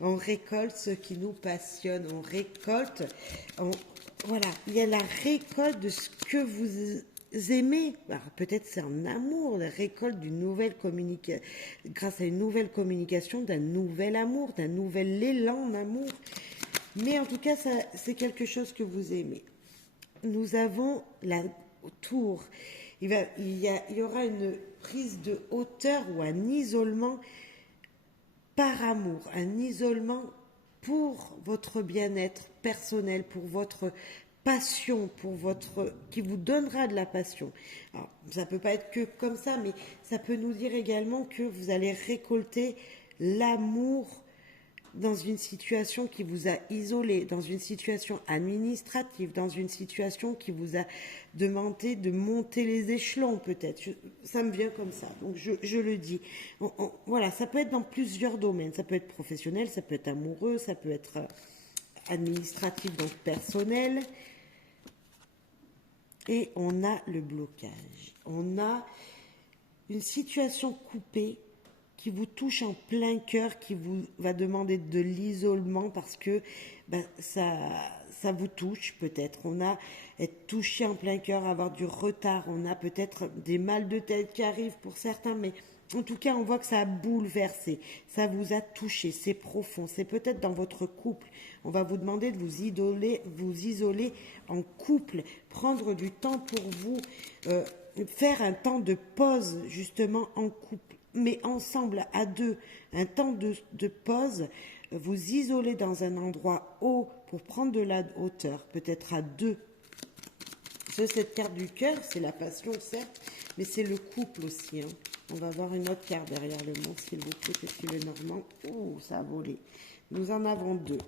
On récolte ce qui nous passionne, on récolte. Voilà, il y a la récolte de ce que vous aimez. Alors peut-être c'est un amour, la récolte d'une nouvelle communication, grâce à une nouvelle communication, d'un nouvel amour, d'un nouvel élan d'amour. Mais en tout cas, c'est quelque chose que vous aimez. Nous avons la tour. Il y aura une prise de hauteur ou un isolement par amour, un isolement pour votre bien-être personnel, pour votre passion, qui vous donnera de la passion. Alors, ça peut pas être que comme ça, mais ça peut nous dire également que vous allez récolter l'amour dans une situation qui vous a isolé, dans une situation administrative, dans une situation qui vous a demandé de monter les échelons peut-être. Ça me vient comme ça, donc je le dis. Voilà, ça peut être dans plusieurs domaines. Ça peut être professionnel, ça peut être amoureux, ça peut être administratif, donc personnel. Et on a le blocage. On a une situation coupée qui vous touche en plein cœur, qui vous va demander de l'isolement parce que ça vous touche peut-être. On a être touché en plein cœur, avoir du retard, on a peut-être des mal de tête qui arrivent pour certains, mais en tout cas, on voit que ça a bouleversé, ça vous a touché, c'est profond, c'est peut-être dans votre couple. On va vous demander de vous isoler en couple, prendre du temps pour vous, faire un temps de pause justement en couple, mais ensemble à deux, un temps de pause, vous isoler dans un endroit haut pour prendre de la hauteur, peut-être à deux. Cette carte du cœur, c'est la passion certes, mais c'est le couple aussi. Hein. On va voir une autre carte derrière le mot, s'il vous plaît, petit Lenormand. Oh, ça a volé. Nous en avons deux.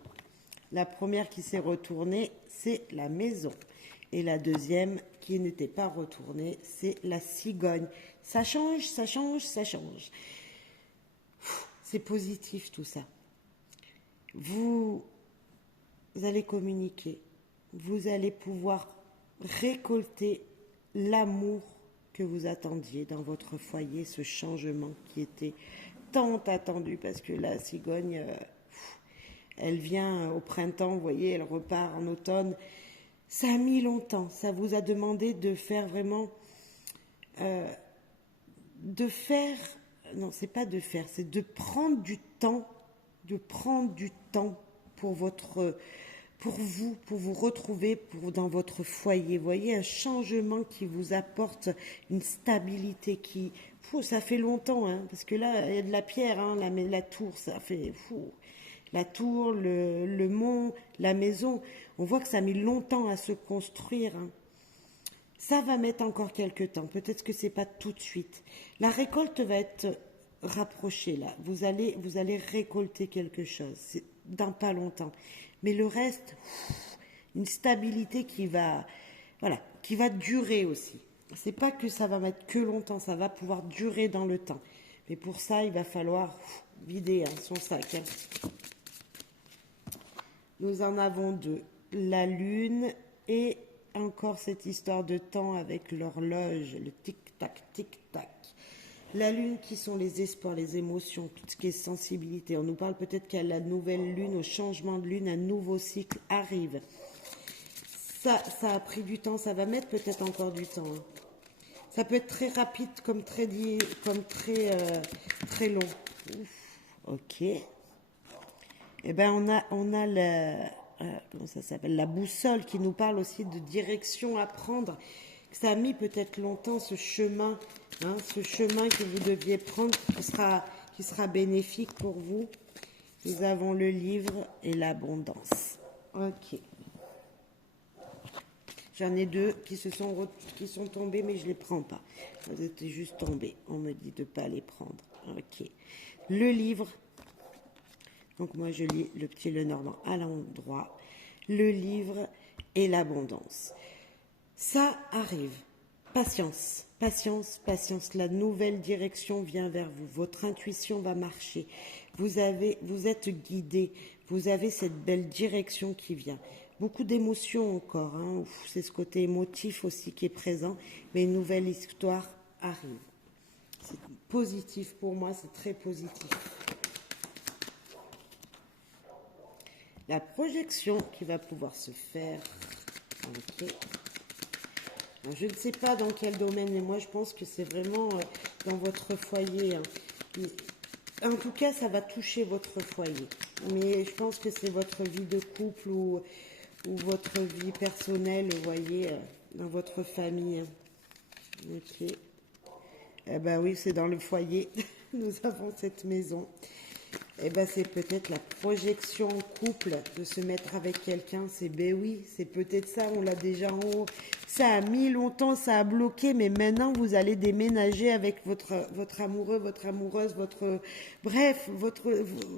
La première qui s'est retournée, c'est la maison. Et la deuxième qui n'était pas retournée, c'est la cigogne. Ça change, ça change, ça change. C'est positif tout ça. Vous allez communiquer. Vous allez pouvoir récolter l'amour que vous attendiez dans votre foyer, ce changement qui était tant attendu parce que la cigogne, elle vient au printemps, vous voyez, elle repart en automne. Ça a mis longtemps, ça vous a demandé de faire vraiment, de faire non, c'est pas de faire, c'est de prendre du temps, pour pour vous retrouver dans votre foyer. Vous voyez, un changement qui vous apporte une stabilité ça fait longtemps, hein, parce que là, il y a de la pierre, hein, la tour, ça fait la tour, le mont, la maison. On voit que ça a mis longtemps à se construire, hein. Ça va mettre encore quelques temps. Peut-être que c'est pas tout de suite. La récolte va être rapprochée là. Vous allez récolter quelque chose. C'est dans pas longtemps. Mais le reste, une stabilité qui va durer aussi. C'est pas que ça va mettre que longtemps, ça va pouvoir durer dans le temps. Mais pour ça, il va falloir vider, hein, son sac, hein. Nous en avons deux. La lune et encore cette histoire de temps avec l'horloge, le tic-tac, tic-tac. La lune qui sont les espoirs, les émotions, tout ce qui est sensibilité. On nous parle peut-être qu'à la nouvelle lune, au changement de lune, un nouveau cycle arrive. Ça a pris du temps, ça va mettre peut-être encore du temps, hein. Ça peut être très rapide comme très long. Ouf, ok. Eh ben on a comment ça s'appelle, la boussole qui nous parle aussi de direction à prendre. Ça a mis peut-être longtemps ce chemin, hein, ce chemin que vous deviez prendre qui sera bénéfique pour vous. Nous avons le livre et l'abondance. Ok. J'en ai deux qui sont tombés, mais je les prends pas. Vous étiez juste tombés. On me dit de pas les prendre. Ok. Le livre. Donc moi je lis le petit Lenormand à l'endroit. Le livre et l'abondance. Ça arrive. Patience, patience, patience. La nouvelle direction vient vers vous. Votre intuition va marcher. Vous êtes guidé. Vous avez cette belle direction qui vient. Beaucoup d'émotions encore, hein. C'est ce côté émotif aussi qui est présent. Mais une nouvelle histoire arrive. C'est positif pour moi, c'est très positif. La projection qui va pouvoir se faire. Ok. Je ne sais pas dans quel domaine, mais moi je pense que c'est vraiment dans votre foyer, hein. En tout cas, ça va toucher votre foyer. Mais je pense que c'est votre vie de couple ou votre vie personnelle, vous voyez, dans votre famille. Ok. Eh ben oui, c'est dans le foyer. Nous avons cette maison. Eh ben c'est peut-être la projection en couple de se mettre avec quelqu'un. Ben oui, c'est peut-être ça. On l'a déjà en haut. Ça a mis longtemps, ça a bloqué, mais maintenant vous allez déménager avec votre amoureux, votre amoureuse,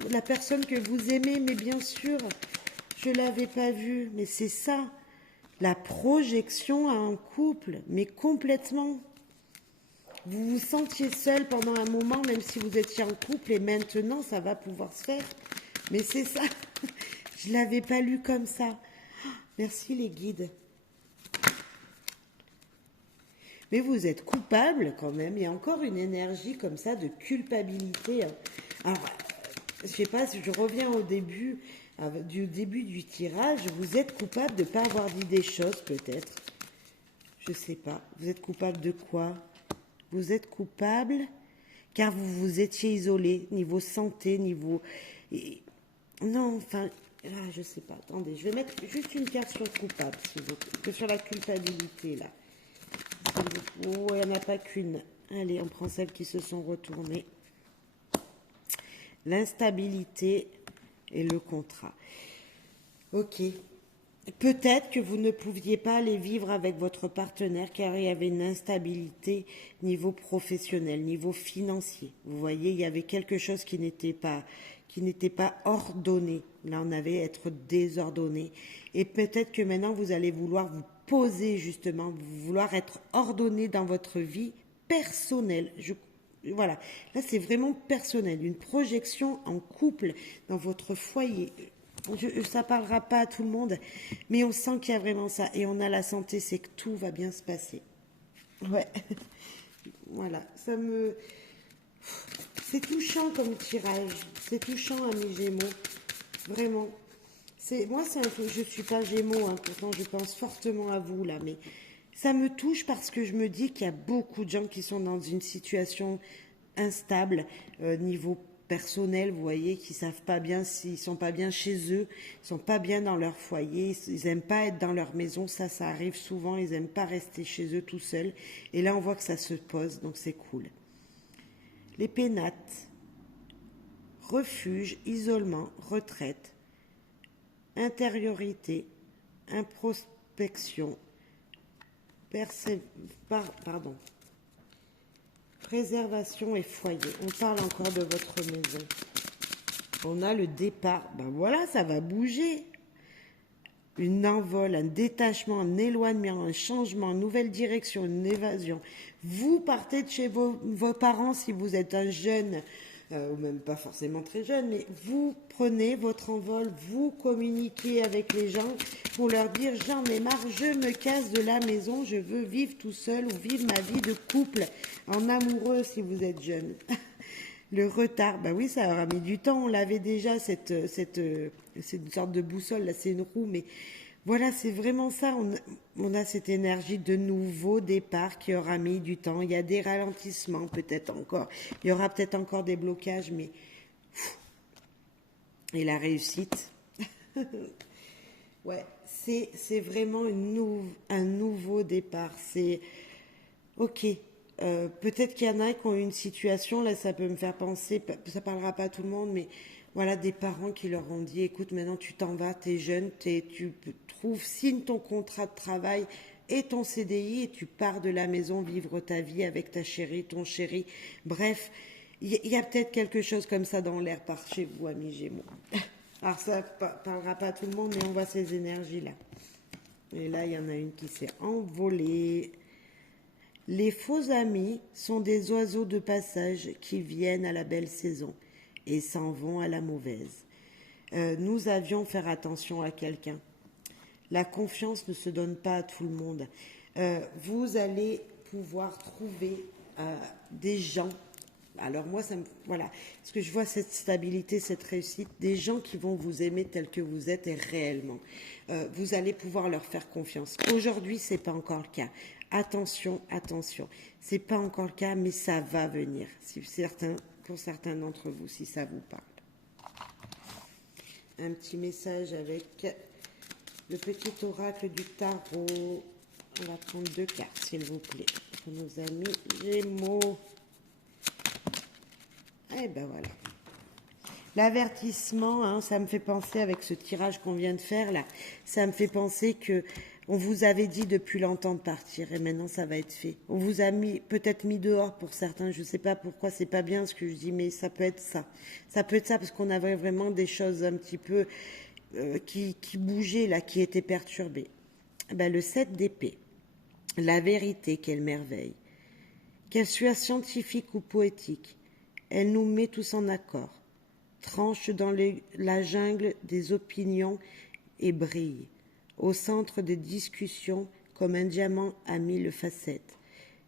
la personne que vous aimez. Mais bien sûr, je l'avais pas vu, mais c'est ça, la projection à un couple, mais complètement. Vous vous sentiez seul pendant un moment, même si vous étiez en couple, et maintenant, ça va pouvoir se faire. Mais c'est ça. Je ne l'avais pas lu comme ça. Merci les guides. Mais vous êtes coupable quand même. Il y a encore une énergie comme ça de culpabilité. Alors, je ne sais pas, si je reviens au début du tirage, vous êtes coupable de ne pas avoir dit des choses peut-être. Je ne sais pas. Vous êtes coupable de quoi ? Vous êtes coupable car vous vous étiez isolé, niveau santé, niveau... Non, enfin, je sais pas. Attendez, je vais mettre juste une carte sur le coupable, s'il vous plaît, que sur la culpabilité, là. Oh, il n'y en a pas qu'une. Allez, on prend celles qui se sont retournées. L'instabilité et le contrat. Ok. Peut-être que vous ne pouviez pas aller vivre avec votre partenaire car il y avait une instabilité niveau professionnel, niveau financier. Vous voyez, il y avait quelque chose qui n'était pas ordonné. Là, on avait être désordonné. Et peut-être que maintenant, vous allez vouloir vous poser justement, vouloir être ordonné dans votre vie personnelle. Voilà, là c'est vraiment personnel, une projection en couple dans votre foyer. Ça parlera pas à tout le monde, mais on sent qu'il y a vraiment ça. Et on a la santé, c'est que tout va bien se passer. Ouais. Voilà. C'est touchant comme tirage. C'est touchant, amis Gémeaux. Vraiment. Je suis pas Gémeaux, hein, pourtant je pense fortement à vous, là. Mais ça me touche parce que je me dis qu'il y a beaucoup de gens qui sont dans une situation instables niveau personnel, vous voyez, qui savent pas bien s'ils sont pas bien chez eux, ils sont pas bien dans leur foyer, ils aiment pas être dans leur maison, ça arrive souvent, ils aiment pas rester chez eux tout seuls. Et là, on voit que ça se pose, donc c'est cool. Les pénates, refuge, isolement, retraite, intériorité, introspection, préservation et foyer. On parle encore de votre maison. On a le départ. Ben voilà, ça va bouger. Une envol, un détachement, un éloignement, un changement, une nouvelle direction, une évasion. Vous partez de chez vos parents si vous êtes un jeune, ou même pas forcément très jeune, mais vous prenez votre envol, vous communiquez avec les gens pour leur dire j'en ai marre, je me casse de la maison, je veux vivre tout seul ou vivre ma vie de couple, en amoureux si vous êtes jeune. Le retard, bah oui, ça aura mis du temps. On l'avait déjà, c'est une sorte de boussole, là, c'est une roue, mais voilà, c'est vraiment ça. On a cette énergie de nouveau départ qui aura mis du temps. Il y a des ralentissements, peut-être encore. Il y aura peut-être encore des blocages, mais. Et la réussite. Ouais, c'est vraiment un nouveau départ. C'est. Ok. Peut-être qu'il y en a qui ont eu une situation, là ça peut me faire penser, ça parlera pas à tout le monde, mais voilà des parents qui leur ont dit écoute maintenant tu t'en vas, t'es jeune, tu trouves, signe ton contrat de travail et ton CDI et tu pars de la maison vivre ta vie avec ta chérie, ton chéri, bref, il y a peut-être quelque chose comme ça dans l'air par chez vous amis Gémeaux. Alors ça parlera pas à tout le monde, mais on voit ces énergies là. Et là il y en a une qui s'est envolée. Les faux amis sont des oiseaux de passage qui viennent à la belle saison et s'en vont à la mauvaise. Nous avions faire attention à quelqu'un. La confiance ne se donne pas à tout le monde. Vous allez pouvoir trouver des gens. Alors moi, voilà, parce que je vois cette stabilité, cette réussite, des gens qui vont vous aimer tel que vous êtes et réellement. Vous allez pouvoir leur faire confiance. Aujourd'hui, c'est pas encore le cas. Attention, attention. C'est pas encore le cas, mais ça va venir. Pour certains d'entre vous, si ça vous parle. Un petit message avec le petit oracle du tarot. On va prendre 2 cartes, s'il vous plaît, pour nos amis Gémeaux. Eh ben voilà. L'avertissement, hein, ça me fait penser avec ce tirage qu'on vient de faire là, ça me fait penser que on vous avait dit depuis longtemps de partir et maintenant ça va être fait. On vous a peut-être mis dehors pour certains, je ne sais pas pourquoi, c'est pas bien ce que je dis, mais ça peut être ça. Ça peut être ça parce qu'on avait vraiment des choses un petit peu qui bougeaient là, qui étaient perturbées. Ben, le 7 d'épée, la vérité, quelle merveille. Qu'elle soit scientifique ou poétique, elle nous met tous en accord, tranche dans la jungle des opinions et brille, au centre des discussions comme un diamant à 1000 facettes,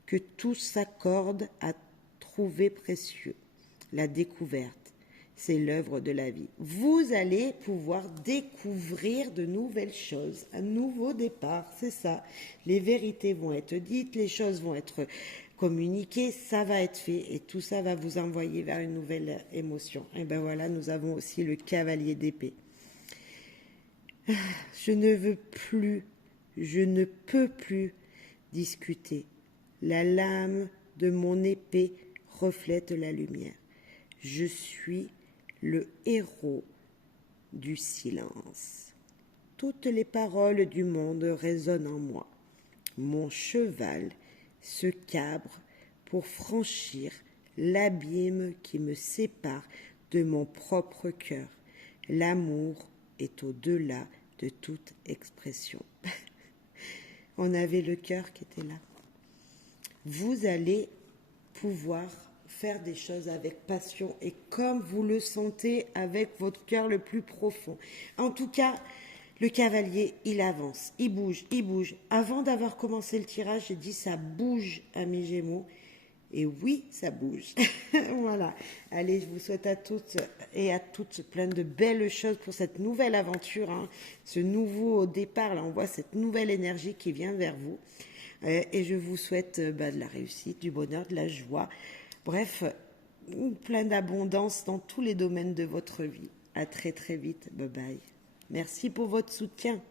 que tous s'accordent à trouver précieux. La découverte, c'est l'œuvre de la vie. Vous allez pouvoir découvrir de nouvelles choses, un nouveau départ, c'est ça. Les vérités vont être dites, les choses vont être communiquer, ça va être fait et tout ça va vous envoyer vers une nouvelle émotion. Et ben voilà, nous avons aussi le cavalier d'épée. Je ne peux plus discuter. La lame de mon épée reflète la lumière. Je suis le héros du silence. Toutes les paroles du monde résonnent en moi. Mon cheval se cabre pour franchir l'abîme qui me sépare de mon propre cœur. L'amour est au-delà de toute expression. On avait le cœur qui était là. Vous allez pouvoir faire des choses avec passion et comme vous le sentez avec votre cœur le plus profond. En tout cas, le cavalier, il avance, il bouge, il bouge. Avant d'avoir commencé le tirage, j'ai dit ça bouge, amis Gémeaux. Et oui, ça bouge. Voilà. Allez, je vous souhaite à toutes et à toutes plein de belles choses pour cette nouvelle aventure, hein. Ce nouveau départ, là, on voit cette nouvelle énergie qui vient vers vous. Et je vous souhaite de la réussite, du bonheur, de la joie. Bref, plein d'abondance dans tous les domaines de votre vie. À très très vite. Bye bye. Merci pour votre soutien.